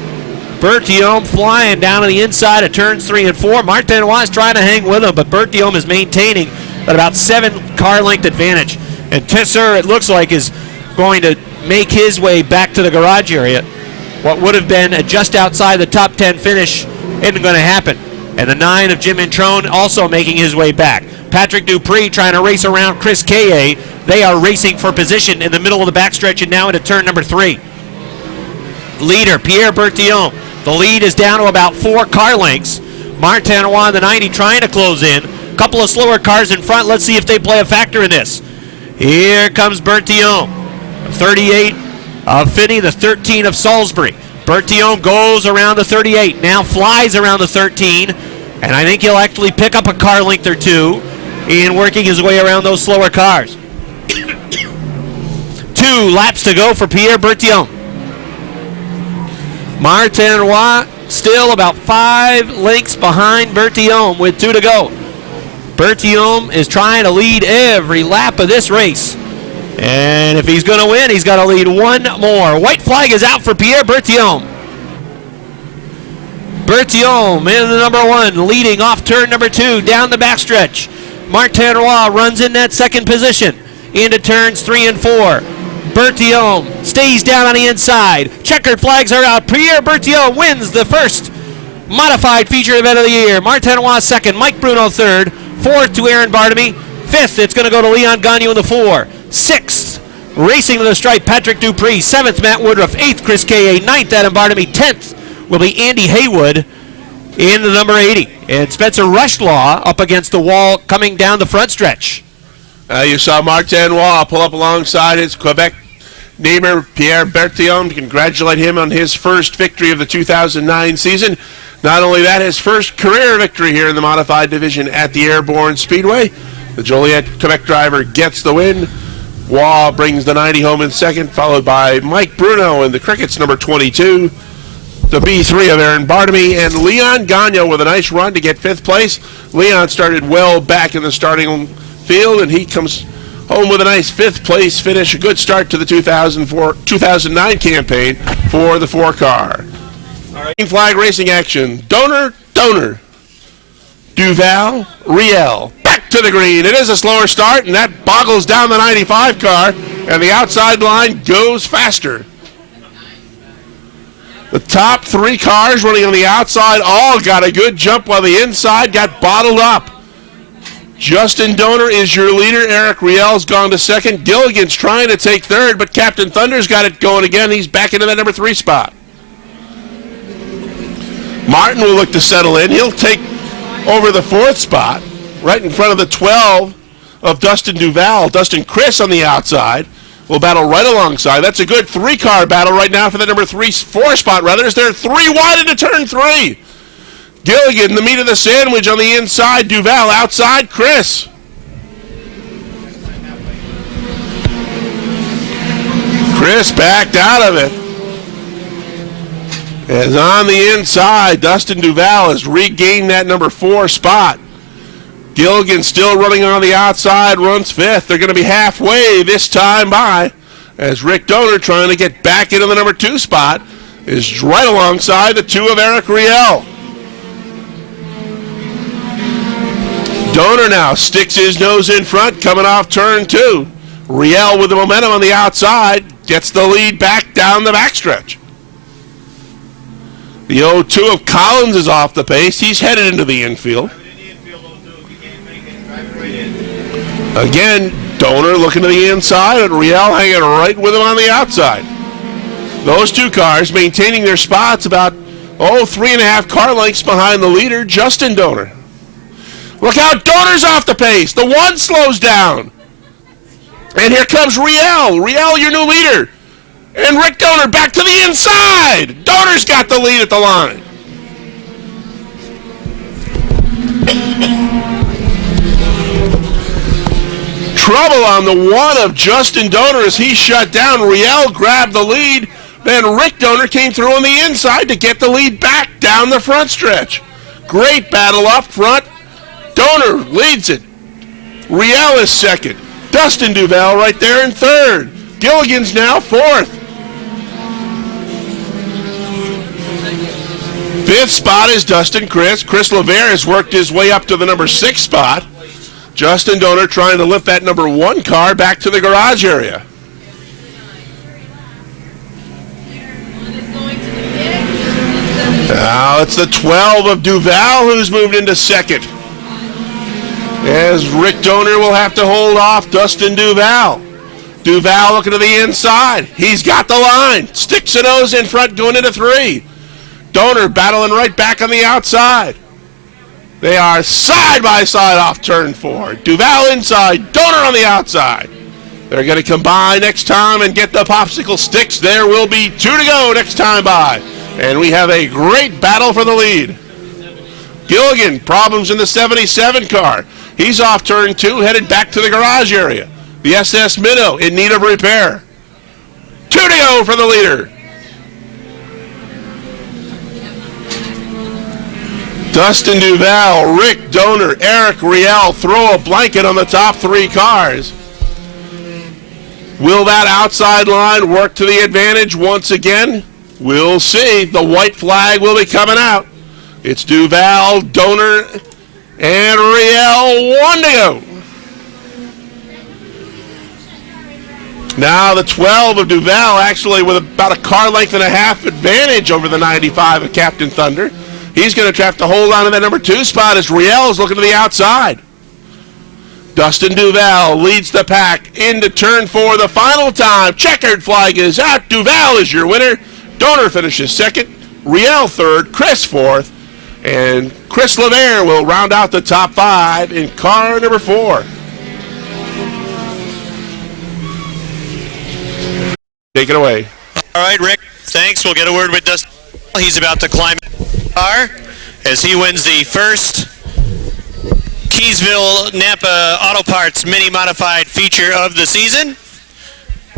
Berthiaume flying down to the inside of turns 3 and 4. Martin was trying to hang with him, but Berthiaume is maintaining at about 7 car length advantage. And Tesseur, it looks like, is going to make his way back to the garage area. What would have been just outside the top 10 finish isn't going to happen. And the 9 of Jim Introne also making his way back. Patrick Dupree trying to race around Chris Kaye. They are racing for position in the middle of the backstretch and now into turn number 3. Leader, Pierre Berthiaume. The lead is down to about 4 car lengths. Martin Roy, the 90, trying to close in. A couple of slower cars in front. Let's see if they play a factor in this. Here comes Berthiaume. 38 of Finney, the 13 of Salisbury. Berthiaume goes around the 38, now flies around the 13, and I think he'll actually pick up a car length or two in working his way around those slower cars. 2 laps to go for Pierre Berthiaume. Martin Roy still about 5 lengths behind Berthiaume with 2 to go. Berthiaume is trying to lead every lap of this race. And if he's going to win, he's got to lead 1 more. White flag is out for Pierre Berthiaume. Berthiaume in the number 1, leading off turn number 2, down the backstretch. Martin Roy runs in that second position into turns 3 and 4. Berthiaume stays down on the inside. Checkered flags are out. Pierre Berthiaume wins the first modified feature event of the year. Martin Roy second, Mike Bruno third, 4th to Aaron Bartamy, 5th it's going to go to Leon Gagnon in the 4, 6th racing to the stripe Patrick Dupree, 7th Matt Woodruff, 8th Chris Kaye, 9th Adam Bartamy, 10th will be Andy Haywood in the number 80. And Spencer Rushlaw up against the wall coming down the front stretch. You saw Martin Roy pull up alongside his Quebec neighbor Pierre Berthiaume to congratulate him on his first victory of the 2009 season. Not only that, his first career victory here in the modified division at the Airborne Speedway. The Joliet Quebec driver gets the win. Waugh brings the 90 home in second, followed by Mike Bruno in the Crickets number 22. The B3 of Aaron Bartamy and Leon Gagnon with a nice run to get 5th place. Leon started well back in the starting field, and he comes home with a nice 5th place finish. A good start to the 2009 campaign for the 4-car. Green flag racing action. Donor, Duval, Riel. Back to the green. It is a slower start, and that boggles down the 95 car, and the outside line goes faster. The top 3 cars running on the outside all got a good jump, while the inside got bottled up. Justin Donor is your leader. Eric Riel's gone to second. Gilligan's trying to take third, but Captain Thunder's got it going again. He's back into that number 3 spot. Martin will look to settle in. He'll take over the 4th spot, right in front of the 12 of Dustin Duval. Dustin Chris on the outside will battle right alongside. That's a good 3-car battle right now for the number 4 spot, rather, as they're 3 wide into turn 3. Gilligan, the meat of the sandwich on the inside. Duval outside. Chris. Chris backed out of it. As on the inside, Dustin Duval has regained that number 4 spot. Gilligan still running on the outside, runs 5th. They're going to be halfway this time by, as Rick Donor, trying to get back into the number 2 spot, is right alongside the 2 of Eric Riel. Donor now sticks his nose in front, coming off turn 2. Riel with the momentum on the outside, gets the lead back down the backstretch. The 0-2 of Collins is off the pace. He's headed into the infield. Again, Donor looking to the inside, and Riel hanging right with him on the outside. Those 2 cars maintaining their spots about, 3.5 car lengths behind the leader, Justin Donor. Look out, Donor's off the pace. The 1 slows down. And here comes Riel. Riel, your new leader. And Rick Donor back to the inside. Donor's got the lead at the line. trouble on the one of Justin Donor as he shut down. Riel grabbed the lead. Then Rick Donor came through on the inside to get the lead back down the front stretch. Great battle up front. Donor leads it. Riel is second. Dustin Duval right there in third. Gilligan's now fourth. Fifth spot is Dustin Chris. Chris LeVere has worked his way up to the number 6 spot. Justin Donor trying to lift that number 1 car back to the garage area. Now it's the 12 of Duval who's moved into second. As Rick Donor will have to hold off Dustin Duval. Duval looking to the inside. He's got the line. Sticks and O's in front going into 3. Donor battling right back on the outside. They are side by side off turn 4. Duval inside, Donor on the outside. They're going to combine next time and get the popsicle sticks. There will be 2 to go next time by. And we have a great battle for the lead. Gilligan, problems in the 77 car. He's off turn 2, headed back to the garage area. The SS Minnow in need of repair. 2 to go for the leader. Dustin Duval, Rick Donor, Eric Riel throw a blanket on the top 3 cars. Will that outside line work to the advantage once again? We'll see. The white flag will be coming out. It's Duval, Donor, and Riel. 1 to go. Now the 12 of Duval actually with about a car length and a half advantage over the 95 of Captain Thunder. He's going to have to hold on to that number 2 spot as Riel is looking to the outside. Dustin Duval leads the pack into turn 4 the final time. Checkered flag is out. Duval is your winner. Donor finishes second. Riel third. Chris fourth. And Chris LeVere will round out the top 5 in car number 4. Take it away. All right, Rick, thanks. We'll get a word with Dustin. He's about to climb the car as he wins the first Keysville Napa Auto Parts Mini Modified feature of the season.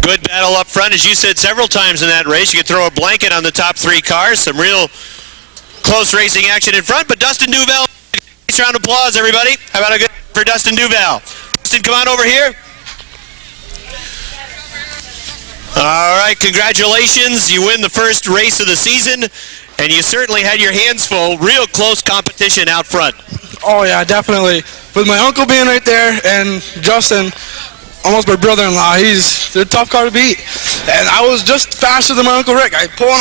Good battle up front. As you said several times in that race, you could throw a blanket on the top 3 cars. Some real close racing action in front, but Dustin Duval, nice round of applause, everybody. How about a good for Dustin Duval? Dustin, come on over here. All right, congratulations. You win the first race of the season, and you certainly had your hands full. Real close competition out front. Oh, yeah, definitely. With my uncle being right there and Justin, almost my brother-in-law, they're a tough car to beat. And I was just faster than my Uncle Rick. I pulling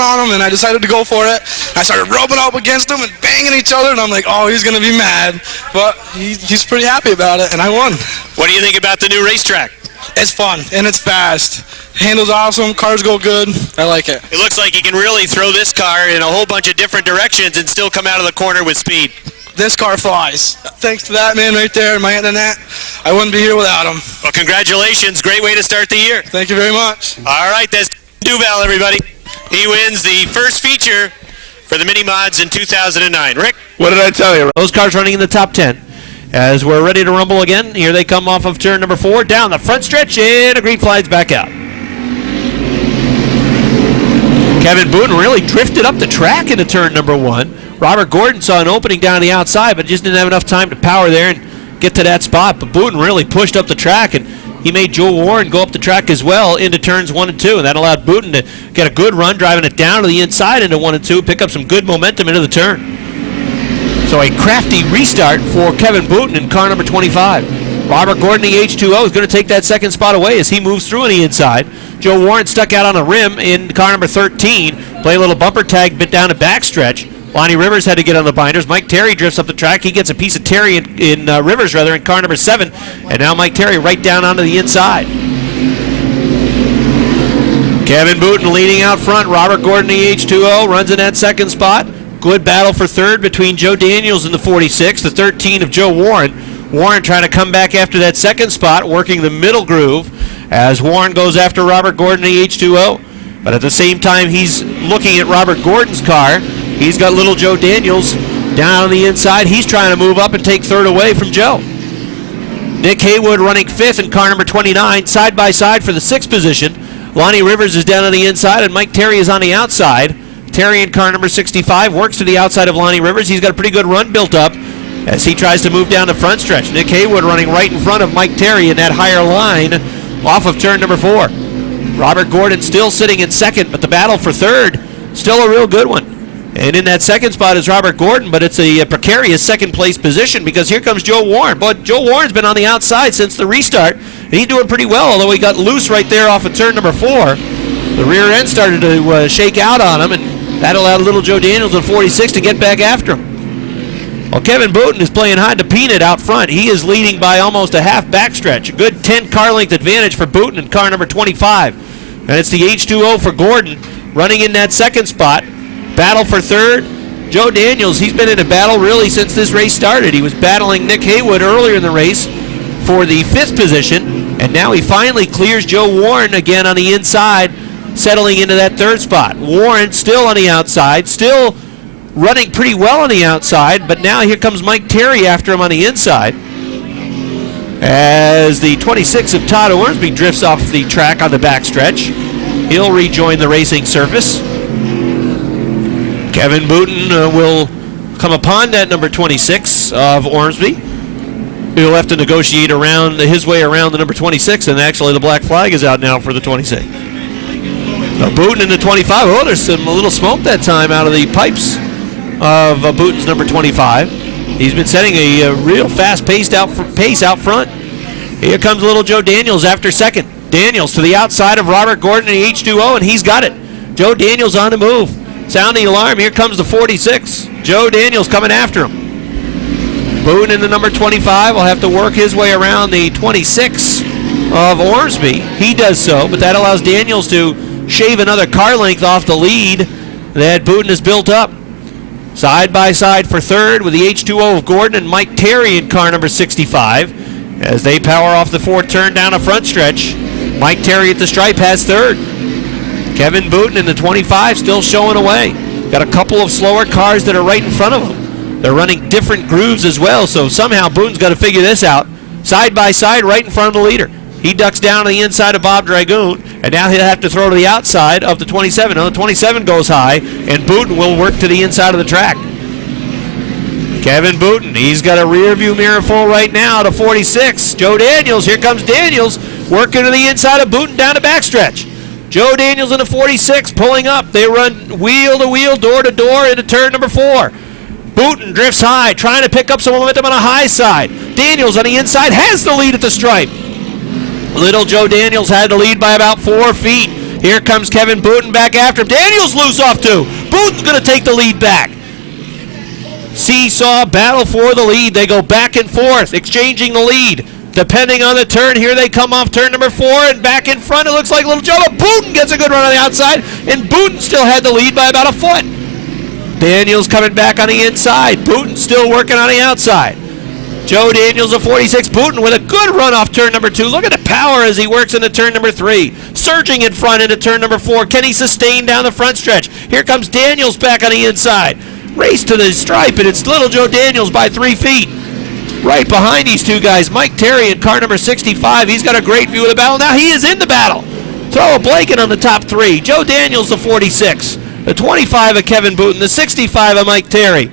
on him, and I decided to go for it. I started rubbing up against him and banging each other, and I'm like, oh, he's going to be mad. But he's pretty happy about it, and I won. What do you think about the new racetrack? It's fun, and it's fast. Handles awesome, cars go good. I like it. It looks like you can really throw this car in a whole bunch of different directions and still come out of the corner with speed. This car flies. Thanks to that man right there, my internet, I wouldn't be here without him. Well, congratulations. Great way to start the year. Thank you very much. All right, that's Duval, everybody. He wins the first feature for the Mini Mods in 2009. Rick? What did I tell you? Those cars running in the top 10. As we're ready to rumble again, here they come off of turn number 4, down the front stretch, and a green flag's back out. Kevin Booten really drifted up the track into turn number 1. Robert Gordon saw an opening down the outside, but just didn't have enough time to power there and get to that spot. But Booten really pushed up the track, and he made Joe Warren go up the track as well into turns 1 and 2, and that allowed Booten to get a good run, driving it down to the inside into 1 and 2, pick up some good momentum into the turn. So a crafty restart for Kevin Booten in car number 25. Robert Gordon, the H2O, is going to take that second spot away as he moves through on the inside. Joe Warren stuck out on the rim in car number 13. Play a little bumper tag bit down a backstretch. Lonnie Rivers had to get on the binders. Mike Terry drifts up the track. He gets a piece of Terry in Rivers in car number 7. And now Mike Terry right down onto the inside. Kevin Booten leading out front. Robert Gordon, the H2O, runs in that second spot. Good battle for third between Joe Daniels and the 46, the 13 of Joe Warren. Warren trying to come back after that second spot, working the middle groove as Warren goes after Robert Gordon, the H2O. But at the same time, he's looking at Robert Gordon's car. He's got little Joe Daniels down on the inside. He's trying to move up and take third away from Joe. Nick Haywood running 5th in car number 29, side by side for the 6th position. Lonnie Rivers is down on the inside, and Mike Terry is on the outside. Terry in car number 65 works to the outside of Lonnie Rivers. He's got a pretty good run built up as he tries to move down the front stretch. Nick Haywood running right in front of Mike Terry in that higher line off of turn number 4. Robert Gordon still sitting in 2nd, but the battle for 3rd, still a real good one. And in that 2nd spot is Robert Gordon, but it's a precarious 2nd place position because here comes Joe Warren. But Joe Warren's been on the outside since the restart, and he's doing pretty well, although he got loose right there off of turn number 4. The rear end started to shake out on him, and that allowed little Joe Daniels in 46 to get back after him. Well, Kevin Booten is playing hard to peanut out front. He is leading by almost a half backstretch. A good 10 car length advantage for Booten in car number 25. And it's the H2O for Gordon running in that 2nd spot. Battle for 3rd. Joe Daniels, he's been in a battle really since this race started. He was battling Nick Haywood earlier in the race for the 5th position, and now he finally clears Joe Warren again on the inside, settling into that 3rd spot. Warren still on the outside, still running pretty well on the outside, but now here comes Mike Terry after him on the inside as the 26 of Todd Ormsby drifts off the track on the backstretch. He'll rejoin the racing surface. Kevin Booten will come upon that number 26 of Ormsby. He'll have to negotiate around his way around the number 26, and actually the black flag is out now for the 26. Now Booten in the 25. Oh, there's a little smoke that time out of the pipes of Booten's number 25. He's been setting a real fast pace out front. Here comes little Joe Daniels after 2nd. Daniels to the outside of Robert Gordon in the H2O, and he's got it. Joe Daniels on the move. Sounding alarm, here comes the 46. Joe Daniels coming after him. Booten in the number 25 will have to work his way around the 26 of Ormsby. He does so, but that allows Daniels to shave another car length off the lead that Booten has built up. Side by side for 3rd with the H2O of Gordon and Mike Terry in car number 65 as they power off the 4th turn down a front stretch. Mike Terry at the stripe has 3rd. Kevin Booten in the 25 still showing away. Got a couple of slower cars that are right in front of him. They're running different grooves as well, so somehow Booten's got to figure this out. Side by side right in front of the leader. He ducks down on the inside of Bob Dragoon, and now he'll have to throw to the outside of the 27. Now the 27 goes high, and Booten will work to the inside of the track. Kevin Booten, he's got a rear view mirror full right now to 46. Joe Daniels, here comes Daniels, working to the inside of Booten down the backstretch. Joe Daniels in the 46 pulling up. They run wheel to wheel, door to door into turn number 4. Booten drifts high, trying to pick up some momentum on a high side. Daniels on the inside has the lead at the stripe. Little Joe Daniels had the lead by about 4 feet. Here comes Kevin Booten back after him. Daniels loose off 2. Booten's going to take the lead back. Seesaw battle for the lead. They go back and forth, exchanging the lead. Depending on the turn, here they come off turn number 4 and back in front. It looks like little Joe, but Booten gets a good run on the outside, and Booten still had the lead by about a foot. Daniels coming back on the inside. Booten still working on the outside. Joe Daniels of 46. Booten with a good run off turn number 2. Look at the power as he works into turn number 3. Surging in front into turn number 4. Can he sustain down the front stretch? Here comes Daniels back on the inside. Race to the stripe, and it's little Joe Daniels by 3 feet. Right behind these two guys, Mike Terry in car number 65. He's got a great view of the battle. Now he is in the battle. Throw a blanket on the top 3. Joe Daniels, the 46. The 25 of Kevin Booten. The 65 of Mike Terry.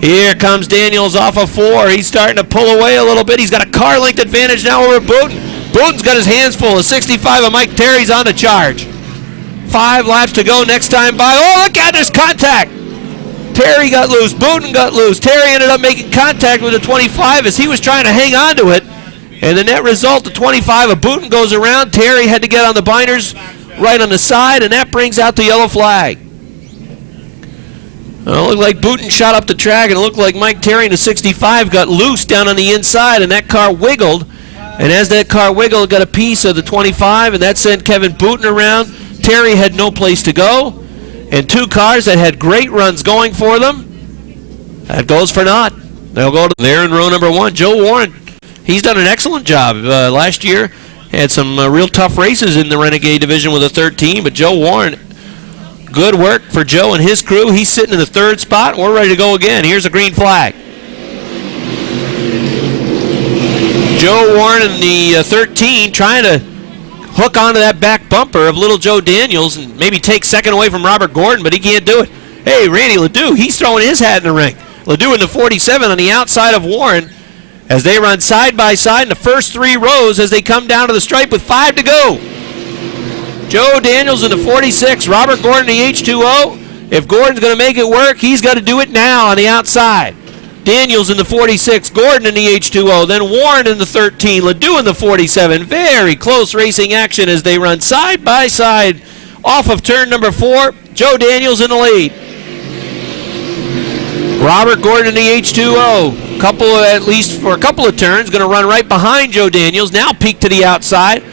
Here comes Daniels off of 4. He's starting to pull away a little bit. He's got a car length advantage now over Booten. Booten's got his hands full. The 65 of Mike Terry's on the charge. 5 laps to go next time by. Oh, look out, there's contact. Terry got loose. Booten got loose. Terry ended up making contact with the 25 as he was trying to hang on to it. And the net result, the 25 of Booten goes around. Terry had to get on the binders right on the side, and that brings out the yellow flag. It looked like Booten shot up the track, and it looked like Mike Terry in the 65 got loose down on the inside, and that car wiggled. And as that car wiggled, it got a piece of the 25, and that sent Kevin Booten around. Terry had no place to go. And 2 cars that had great runs going for them, that goes for naught. They'll go to there in row number 1. Joe Warren, he's done an excellent job. Last year, had some real tough races in the Renegade division with a 13, but Joe Warren, good work for Joe and his crew. He's sitting in the 3rd spot. We're ready to go again. Here's a green flag. Joe Warren in the 13 trying to hook onto that back bumper of little Joe Daniels and maybe take second away from Robert Gordon, but he can't do it. Hey, Randy Ledoux, he's throwing his hat in the ring. Ledoux in the 47 on the outside of Warren as they run side by side in the first 3 rows as they come down to the stripe with 5 to go. Joe Daniels in the 46, Robert Gordon in the H2O. If Gordon's going to make it work, he's got to do it now on the outside. Daniels in the 46, Gordon in the H2O, then Warren in the 13, Ledoux in the 47. Very close racing action as they run side by side off of turn number 4. Joe Daniels in the lead. Robert Gordon in the H2O, at least for a couple of turns, going to run right behind Joe Daniels. Now peek to the outside,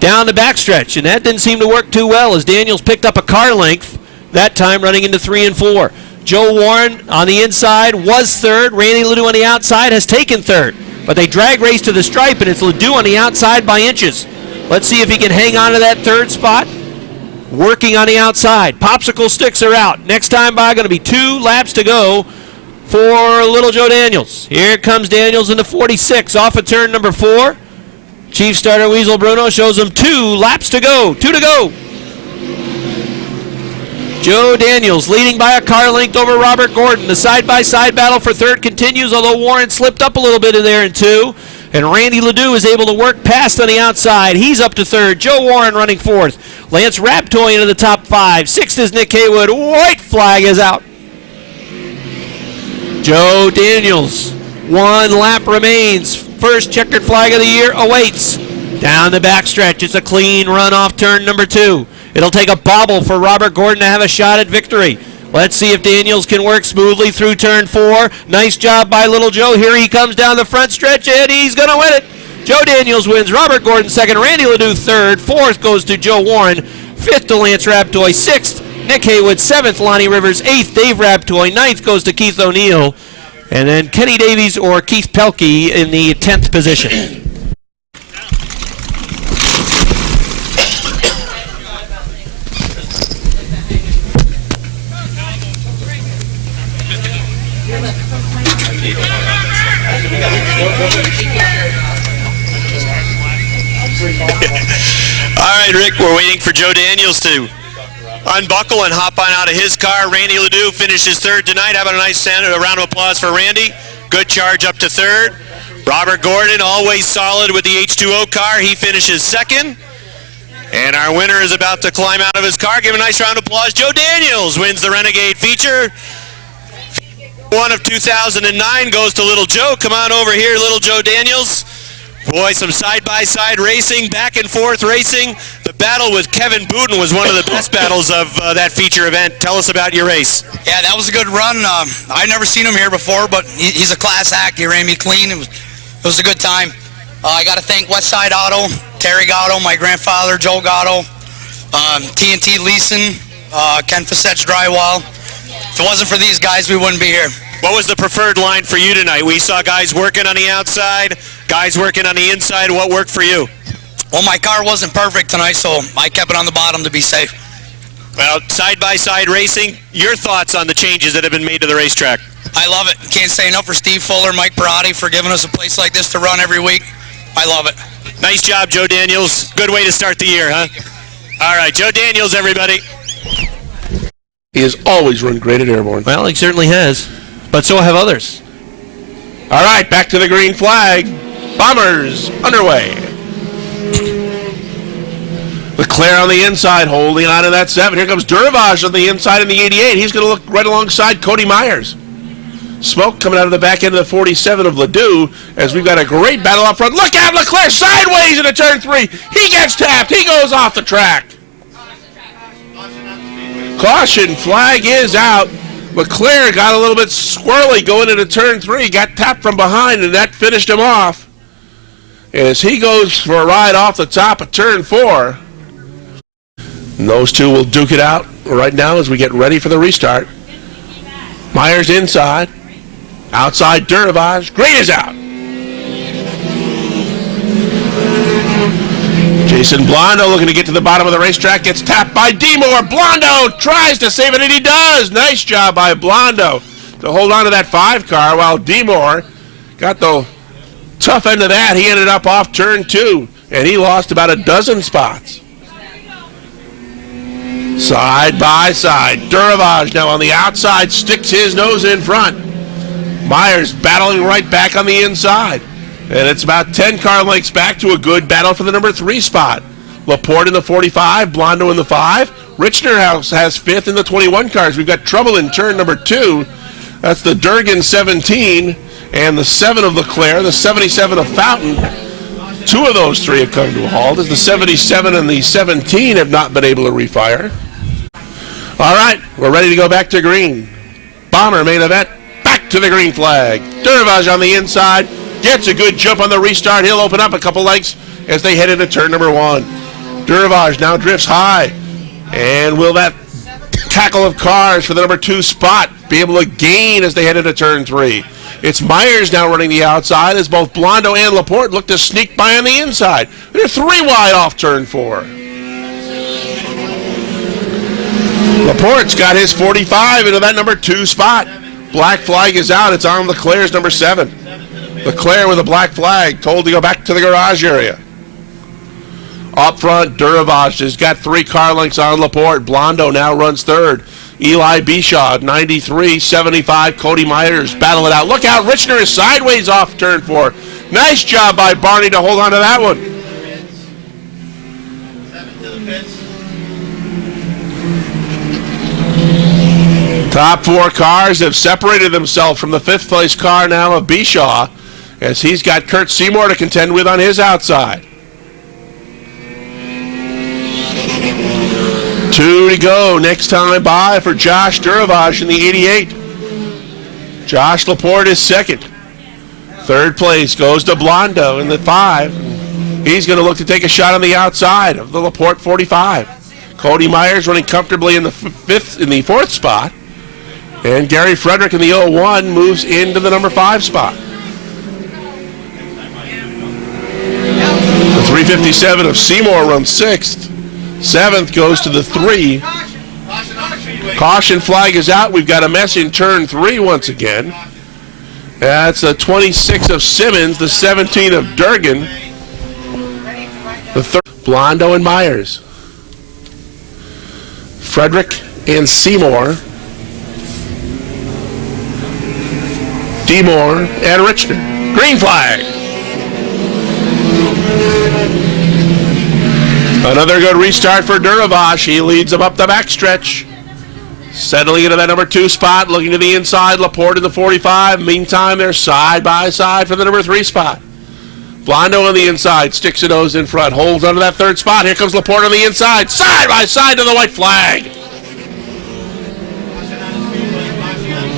down the backstretch, and that didn't seem to work too well as Daniels picked up a car length, that time running into 3 and 4. Joe Warren on the inside was third. Randy Ledoux on the outside has taken third. But they drag race to the stripe, and it's Ledoux on the outside by inches. Let's see if he can hang on to that third spot. Working on the outside. Popsicle sticks are out. Next time by, going to be 2 laps to go for little Joe Daniels. Here comes Daniels in the 46 off of turn number 4. Chief starter Weasel Bruno shows him 2 laps to go. 2 to go. Joe Daniels leading by a car length over Robert Gordon. The side-by-side battle for third continues, although Warren slipped up a little bit in there in 2. And Randy Ledoux is able to work past on the outside. He's up to third. Joe Warren running 4th. Lance Raptoy into the top 5. 6th is Nick Haywood. White flag is out. Joe Daniels. 1 lap remains. First checkered flag of the year awaits. Down the backstretch. It's a clean run off turn number 2. It'll take a bobble for Robert Gordon to have a shot at victory. Let's see if Daniels can work smoothly through turn 4. Nice job by little Joe. Here he comes down the front stretch, and he's going to win it. Joe Daniels wins. Robert Gordon second. Randy Ledoux third. 4th goes to Joe Warren. 5th to Lance Raptoy. 6th, Nick Haywood. 7th, Lonnie Rivers. 8th, Dave Raptoy. 9th goes to Keith O'Neill. And then Kenny Davies or Keith Pelkey in the 10th position. All right, Rick, we're waiting for Joe Daniels to unbuckle and hop on out of his car. Randy Ledoux finishes third tonight. How about a nice round of applause for Randy? Good charge up to third. Robert Gordon, always solid with the H2O car. He finishes second. And our winner is about to climb out of his car. Give a nice round of applause. Joe Daniels wins the Renegade feature. 1 of 2009 goes to little Joe. Come on over here, little Joe Daniels. Boy, some side-by-side racing, back and forth racing. The battle with Kevin Booten was one of the best battles of that feature event. Tell us about your race. Yeah, that was a good run. I've never seen him here before, but he's a class act. He ran me clean. It was a good time. I got to thank Westside Auto, Terry Gatto, my grandfather, Joe Gatto, TNT Leeson, Ken Facette's Drywall. If it wasn't for these guys, we wouldn't be here. What was the preferred line for you tonight? We saw guys working on the outside, guys working on the inside. What worked for you? Well, my car wasn't perfect tonight, so I kept it on the bottom to be safe. Well, side-by-side racing, your thoughts on the changes that have been made to the racetrack? I love it. Can't say enough for Steve Fuller, Mike Perotti for giving us a place like this to run every week. I love it. Nice job, Joe Daniels. Good way to start the year, huh? All right, Joe Daniels, everybody. He has always run great at Airborne. Well, he certainly has. But so have others. All right, back to the green flag. Bombers underway. Leclerc on the inside, holding on to that 7. Here comes Durvage on the inside in the 88. He's going to look right alongside Cody Myers. Smoke coming out of the back end of the 47 of Ledoux as we've got a great battle up front. Look out, Leclerc sideways into turn 3. He gets tapped. He goes off the track. Caution flag is out. Leclerc got a little bit squirrely going into turn 3, got tapped from behind, and that finished him off as he goes for a ride off the top of turn 4. And those two will duke it out right now as we get ready for the restart. Myers inside, outside Durvage, green is out. Jason Blondo looking to get to the bottom of the racetrack, gets tapped by DeMoore. Blondo tries to save it, and he does. Nice job by Blondo to hold on to that 5 car while DeMoore got the tough end of that. He ended up off turn 2, and he lost about a dozen spots. Side by side. Duravage now on the outside, sticks his nose in front. Myers battling right back on the inside. And it's about 10 car lengths back to a good battle for the number 3 spot. Laporte in the 45, Blondo in the 5. Richner has 5th in the 21 cars. We've got trouble in turn number 2. That's the Durgan 17 and the 7 of Leclerc, the 77 of Fountain. 2 of those 3 have come to a halt, as the 77 and the 17 have not been able to refire. All right, we're ready to go back to green. Bomber main event, back to the green flag. Duravage on the inside, gets a good jump on the restart. He'll open up a couple lengths as they head into turn number 1. Duravage now drifts high. And will that tackle of cars for the number 2 spot be able to gain as they head into turn 3? It's Myers now running the outside as both Blondo and Laporte look to sneak by on the inside. They're 3 wide off turn 4. Laporte's got his 45 into that number 2 spot. Black flag is out. It's on Leclerc's number 7. Leclerc with a black flag, told to go back to the garage area. Up front, Duravage has got 3 car lengths on Laporte. Blondo now runs 3rd. Eli Bishaw, 93, 75. Cody Myers battle it out. Look out, Richner is sideways off turn 4. Nice job by Barney to hold on to that one. Top 4 cars have separated themselves from the 5th place car now of Bishaw, as he's got Kurt Seymour to contend with on his outside. 2 to go. Next time by for Josh Duravage in the 88. Josh Laporte is 2nd. 3rd place goes to Blondo in the 5. He's going to look to take a shot on the outside of the Laporte 45. Cody Myers running comfortably in the 4th spot. And Gary Frederick in the 01 moves into the number 5 spot. The 357 of Seymour runs 6th. 7th goes to the 3. Caution flag is out. We've got a mess in turn 3 once again. That's the 26 of Simmons, the 17 of Durgan, the 3rd, Blondo and Myers. Frederick and Seymour. Demore and Richner. Green flag. Another good restart for Duravage. He leads them up the backstretch. Settling into that number 2 spot, looking to the inside. Laporte in the 45. Meantime, they're side by side for the number 3 spot. Blondo on the inside, sticks a nose in front, holds onto that 3rd spot. Here comes Laporte on the inside, side by side to the white flag.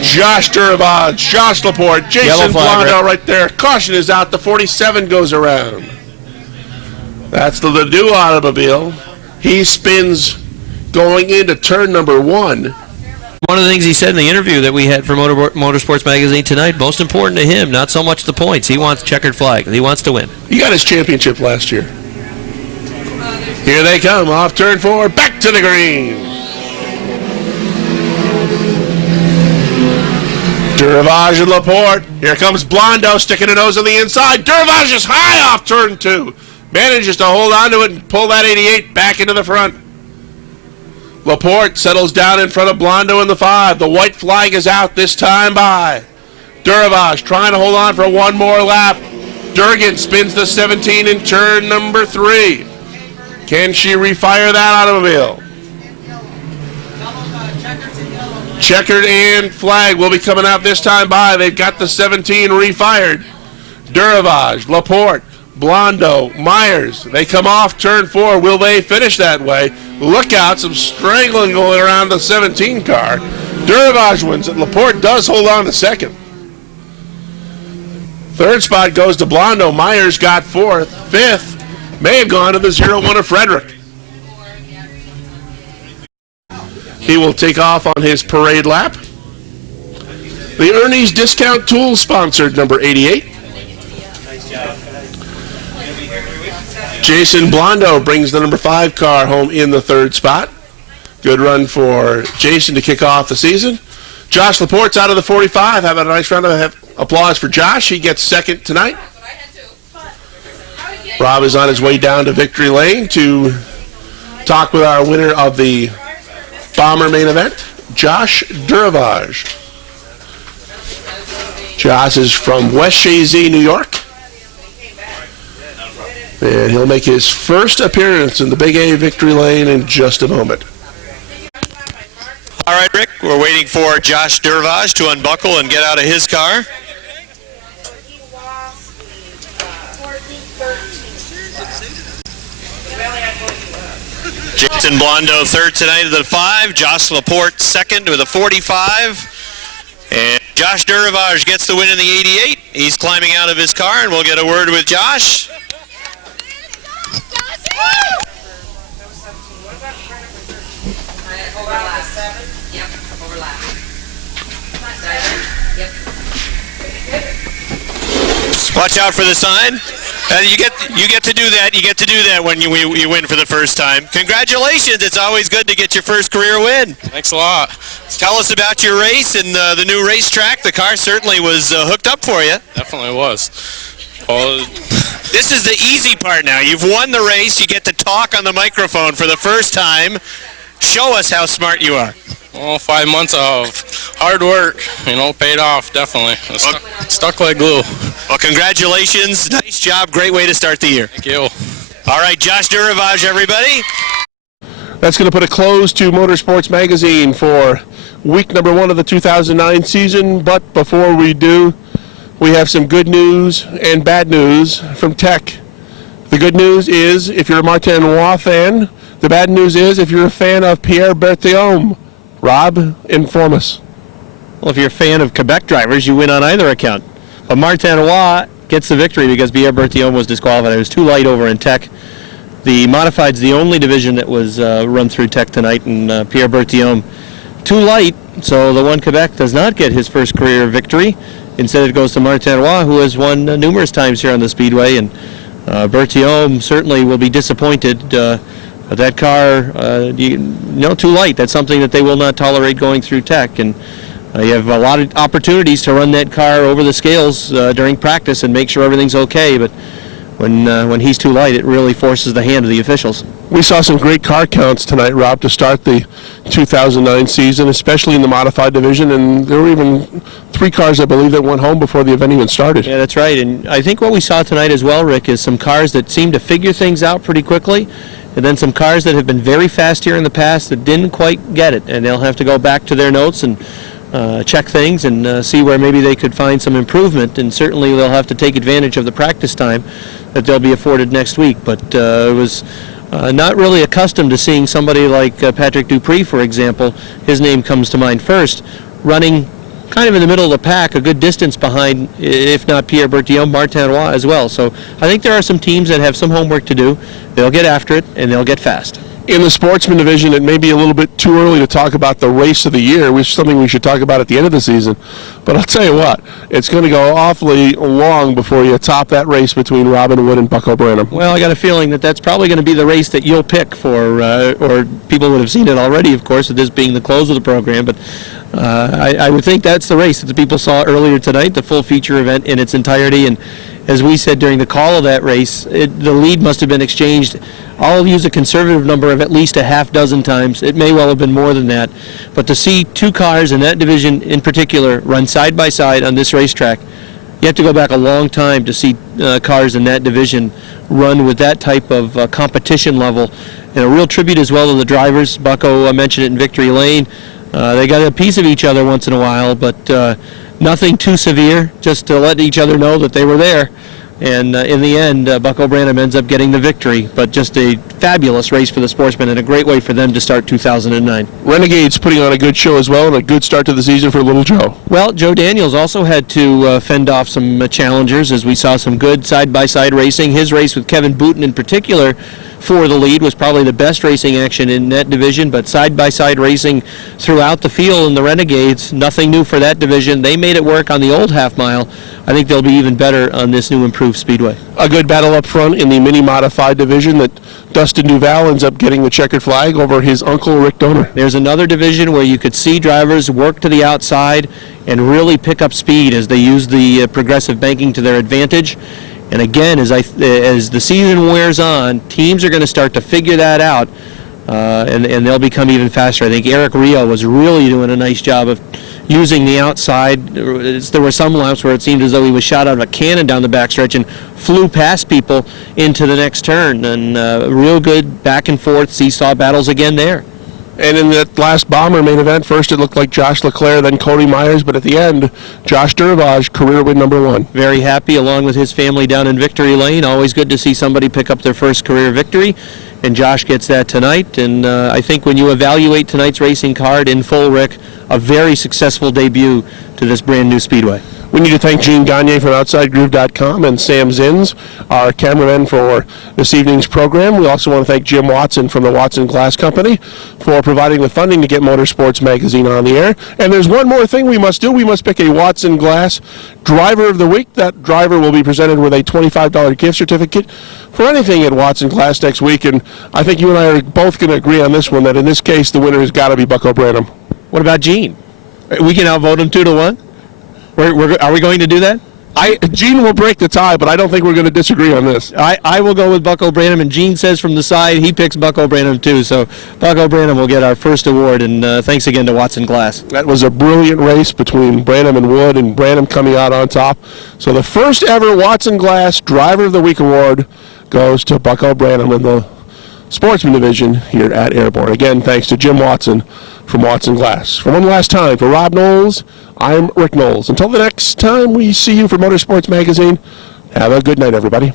Josh Duravage, Josh Laporte, Jason Blondo right there. Caution is out. The 47 goes around. That's the Ledoux automobile. He spins going into turn number 1. One of the things he said in the interview that we had for Motorsports Magazine tonight, most important to him, not so much the points. He wants checkered flag. He wants to win. He got his championship last year. Here they come off turn 4, back to the green. Duravage and Laporte. Here comes Blondo sticking a nose on the inside. Duravage is high off turn 2. Manages to hold on to it and pull that 88 back into the front. Laporte settles down in front of Blondo in the 5. The white flag is out this time by Duravage, trying to hold on for one more lap. Durgan spins the 17 in turn number 3. Can she refire that automobile? Checkered and flag will be coming out this time by. They've got the 17 refired. Duravage, Laporte, Blondo, Myers. They come off turn 4. Will they finish that way? Look out, some strangling going around the 17 car. Duravage wins it. Laporte does hold on to 2nd. 3rd spot goes to Blondo. Myers got 4th. 5th may have gone to the 01 of Frederick. He will take off on his parade lap. The Ernie's Discount Tools sponsored number 88. Jason Blondo brings the number 5 car home in the 3rd spot. Good run for Jason to kick off the season. Josh Laporte's out of the 45. How about a nice round of applause for Josh? He gets 2nd tonight. Rob is on his way down to Victory Lane to talk with our winner of the Bomber main event, Josh Duravage. Josh is from West Shazy, New York. And he'll make his first appearance in the Big A Victory Lane in just a moment. All right, Rick, we're waiting for Josh Duravage to unbuckle and get out of his car. Jason Blondo third tonight with a 5. Josh Laporte second with a 45. And Josh Duravage gets the win in the 88. He's climbing out of his car, and we'll get a word with Josh. Watch out for the sign. You get to do that. You get to do that when you win for the first time. Congratulations! It's always good to get your first career win. Thanks a lot. Tell us about your race and the new racetrack. The car certainly was hooked up for you. Definitely was. Well, This is the easy part now. You've won the race. You get to talk on the microphone for the first time. Show us how smart you are. well, 5 months of hard work, paid off, definitely. Stuck like glue. Well, congratulations. Nice job. Great way to start the year. Thank you. All right, Josh Duravage, everybody. That's going to put a close to Motorsports Magazine for week number 1 of the 2009 season. But before we do, we have some good news and bad news from Tech. The good news is if you're a Martin Roy fan. The bad news is if you're a fan of Pierre Berthiaume. Rob, inform us. Well, if you're a fan of Quebec drivers, you win on either account. But Martin Roy gets the victory because Pierre Berthiaume was disqualified. It was too light over in Tech. The Modified's the only division that was run through Tech tonight, and Pierre Berthiaume too light, so the one Quebec does not get his first career victory. Instead, it goes to Martin Roy, who has won numerous times here on the Speedway, and Berthiaume certainly will be disappointed. But that car, too light. That's something that they will not tolerate going through Tech, and you have a lot of opportunities to run that car over the scales during practice and make sure everything's okay, but when he's too light, it really forces the hand of the officials. We saw some great car counts tonight, Rob, to start the 2009 season, especially in the modified division, and there were even 3 cars, I believe, that went home before the event even started. Yeah, that's right, and I think what we saw tonight as well, Rick, is some cars that seem to figure things out pretty quickly, and then some cars that have been very fast here in the past that didn't quite get it, and they'll have to go back to their notes and check things and see where maybe they could find some improvement, and certainly they'll have to take advantage of the practice time that they'll be afforded next week. But it was not really accustomed to seeing somebody like Patrick Dupree, for example. His name comes to mind first, running kind of in the middle of the pack, a good distance behind, if not Pierre Berthiaume, Martin Roy as well. So I think there are some teams that have some homework to do. They'll get after it, and they'll get fast. In the sportsman division, it may be a little bit too early to talk about the race of the year, which is something we should talk about at the end of the season. But I'll tell you what, it's going to go awfully long before you top that race between Robin Wood and Bucko Branham. Well, I got a feeling that that's probably going to be the race that you'll pick for, or people would have seen it already, of course, with this being the close of the program. But I would think that's the race that the people saw earlier tonight, the full feature event in its entirety. And as we said during the call of that race, the lead must have been exchanged. I'll use a conservative number of at least a half dozen times. It may well have been more than that. But to see 2 cars in that division in particular run side by side on this racetrack, you have to go back a long time to see cars in that division run with that type of competition level. And a real tribute as well to the drivers. Bucko mentioned it in Victory Lane. They got a piece of each other once in a while, but nothing too severe, just to let each other know that they were there. And in the end, Bucko Branham ends up getting the victory, but just a fabulous race for the sportsmen and a great way for them to start 2009. Renegades putting on a good show as well and a good start to the season for Little Joe. Well, Joe Daniels also had to fend off some challengers as we saw some good side-by-side racing. His race with Kevin Booten in particular for the lead was probably the best racing action in that division, but side-by-side racing throughout the field in the Renegades, nothing new for that division. They made it work on the old half mile. I think they'll be even better on this new improved speedway. A good battle up front in the mini modified division that Dustin Duval ends up getting the checkered flag over his uncle Rick Donor. There's another division where you could see drivers work to the outside and really pick up speed as they use the progressive banking to their advantage. And again, as the season wears on, teams are going to start to figure that out, and they'll become even faster. I think Eric Rio was really doing a nice job of using the outside. There were some laps where it seemed as though he was shot out of a cannon down the backstretch and flew past people into the next turn. And real good back and forth seesaw battles again there. And in that last Bomber main event, first it looked like Josh Leclerc, then Cody Myers, but at the end, Josh Durvage, career win #1. Very happy, along with his family down in Victory Lane. Always good to see somebody pick up their first career victory, and Josh gets that tonight. And I think when you evaluate tonight's racing card in full, Rick, a very successful debut to this brand new speedway. We need to thank Gene Gagne from OutsideGroove.com and Sam Zins, our cameraman for this evening's program. We also want to thank Jim Watson from the Watson Glass Company for providing the funding to get Motorsports Magazine on the air. And there's one more thing we must do. We must pick a Watson Glass Driver of the Week. That driver will be presented with a $25 gift certificate for anything at Watson Glass next week. And I think you and I are both going to agree on this one, that in this case, the winner has got to be Bucko Branham. What about Gene? We can outvote him 2-1? Are we going to do that? Gene will break the tie, but I don't think we're going to disagree on this. I will go with Bucko Branham, and Gene says from the side he picks Bucko Branham too. So Bucko Branham will get our first award, and thanks again to Watson Glass. That was a brilliant race between Branham and Wood, and Branham coming out on top. So the first ever Watson Glass Driver of the Week award goes to Bucko Branham in the Sportsman Division here at Airborne. Again, thanks to Jim Watson from Watson Glass. For one last time, for Rob Knowles, I'm Rick Knowles. Until the next time we see you for Motorsports Magazine, have a good night, everybody.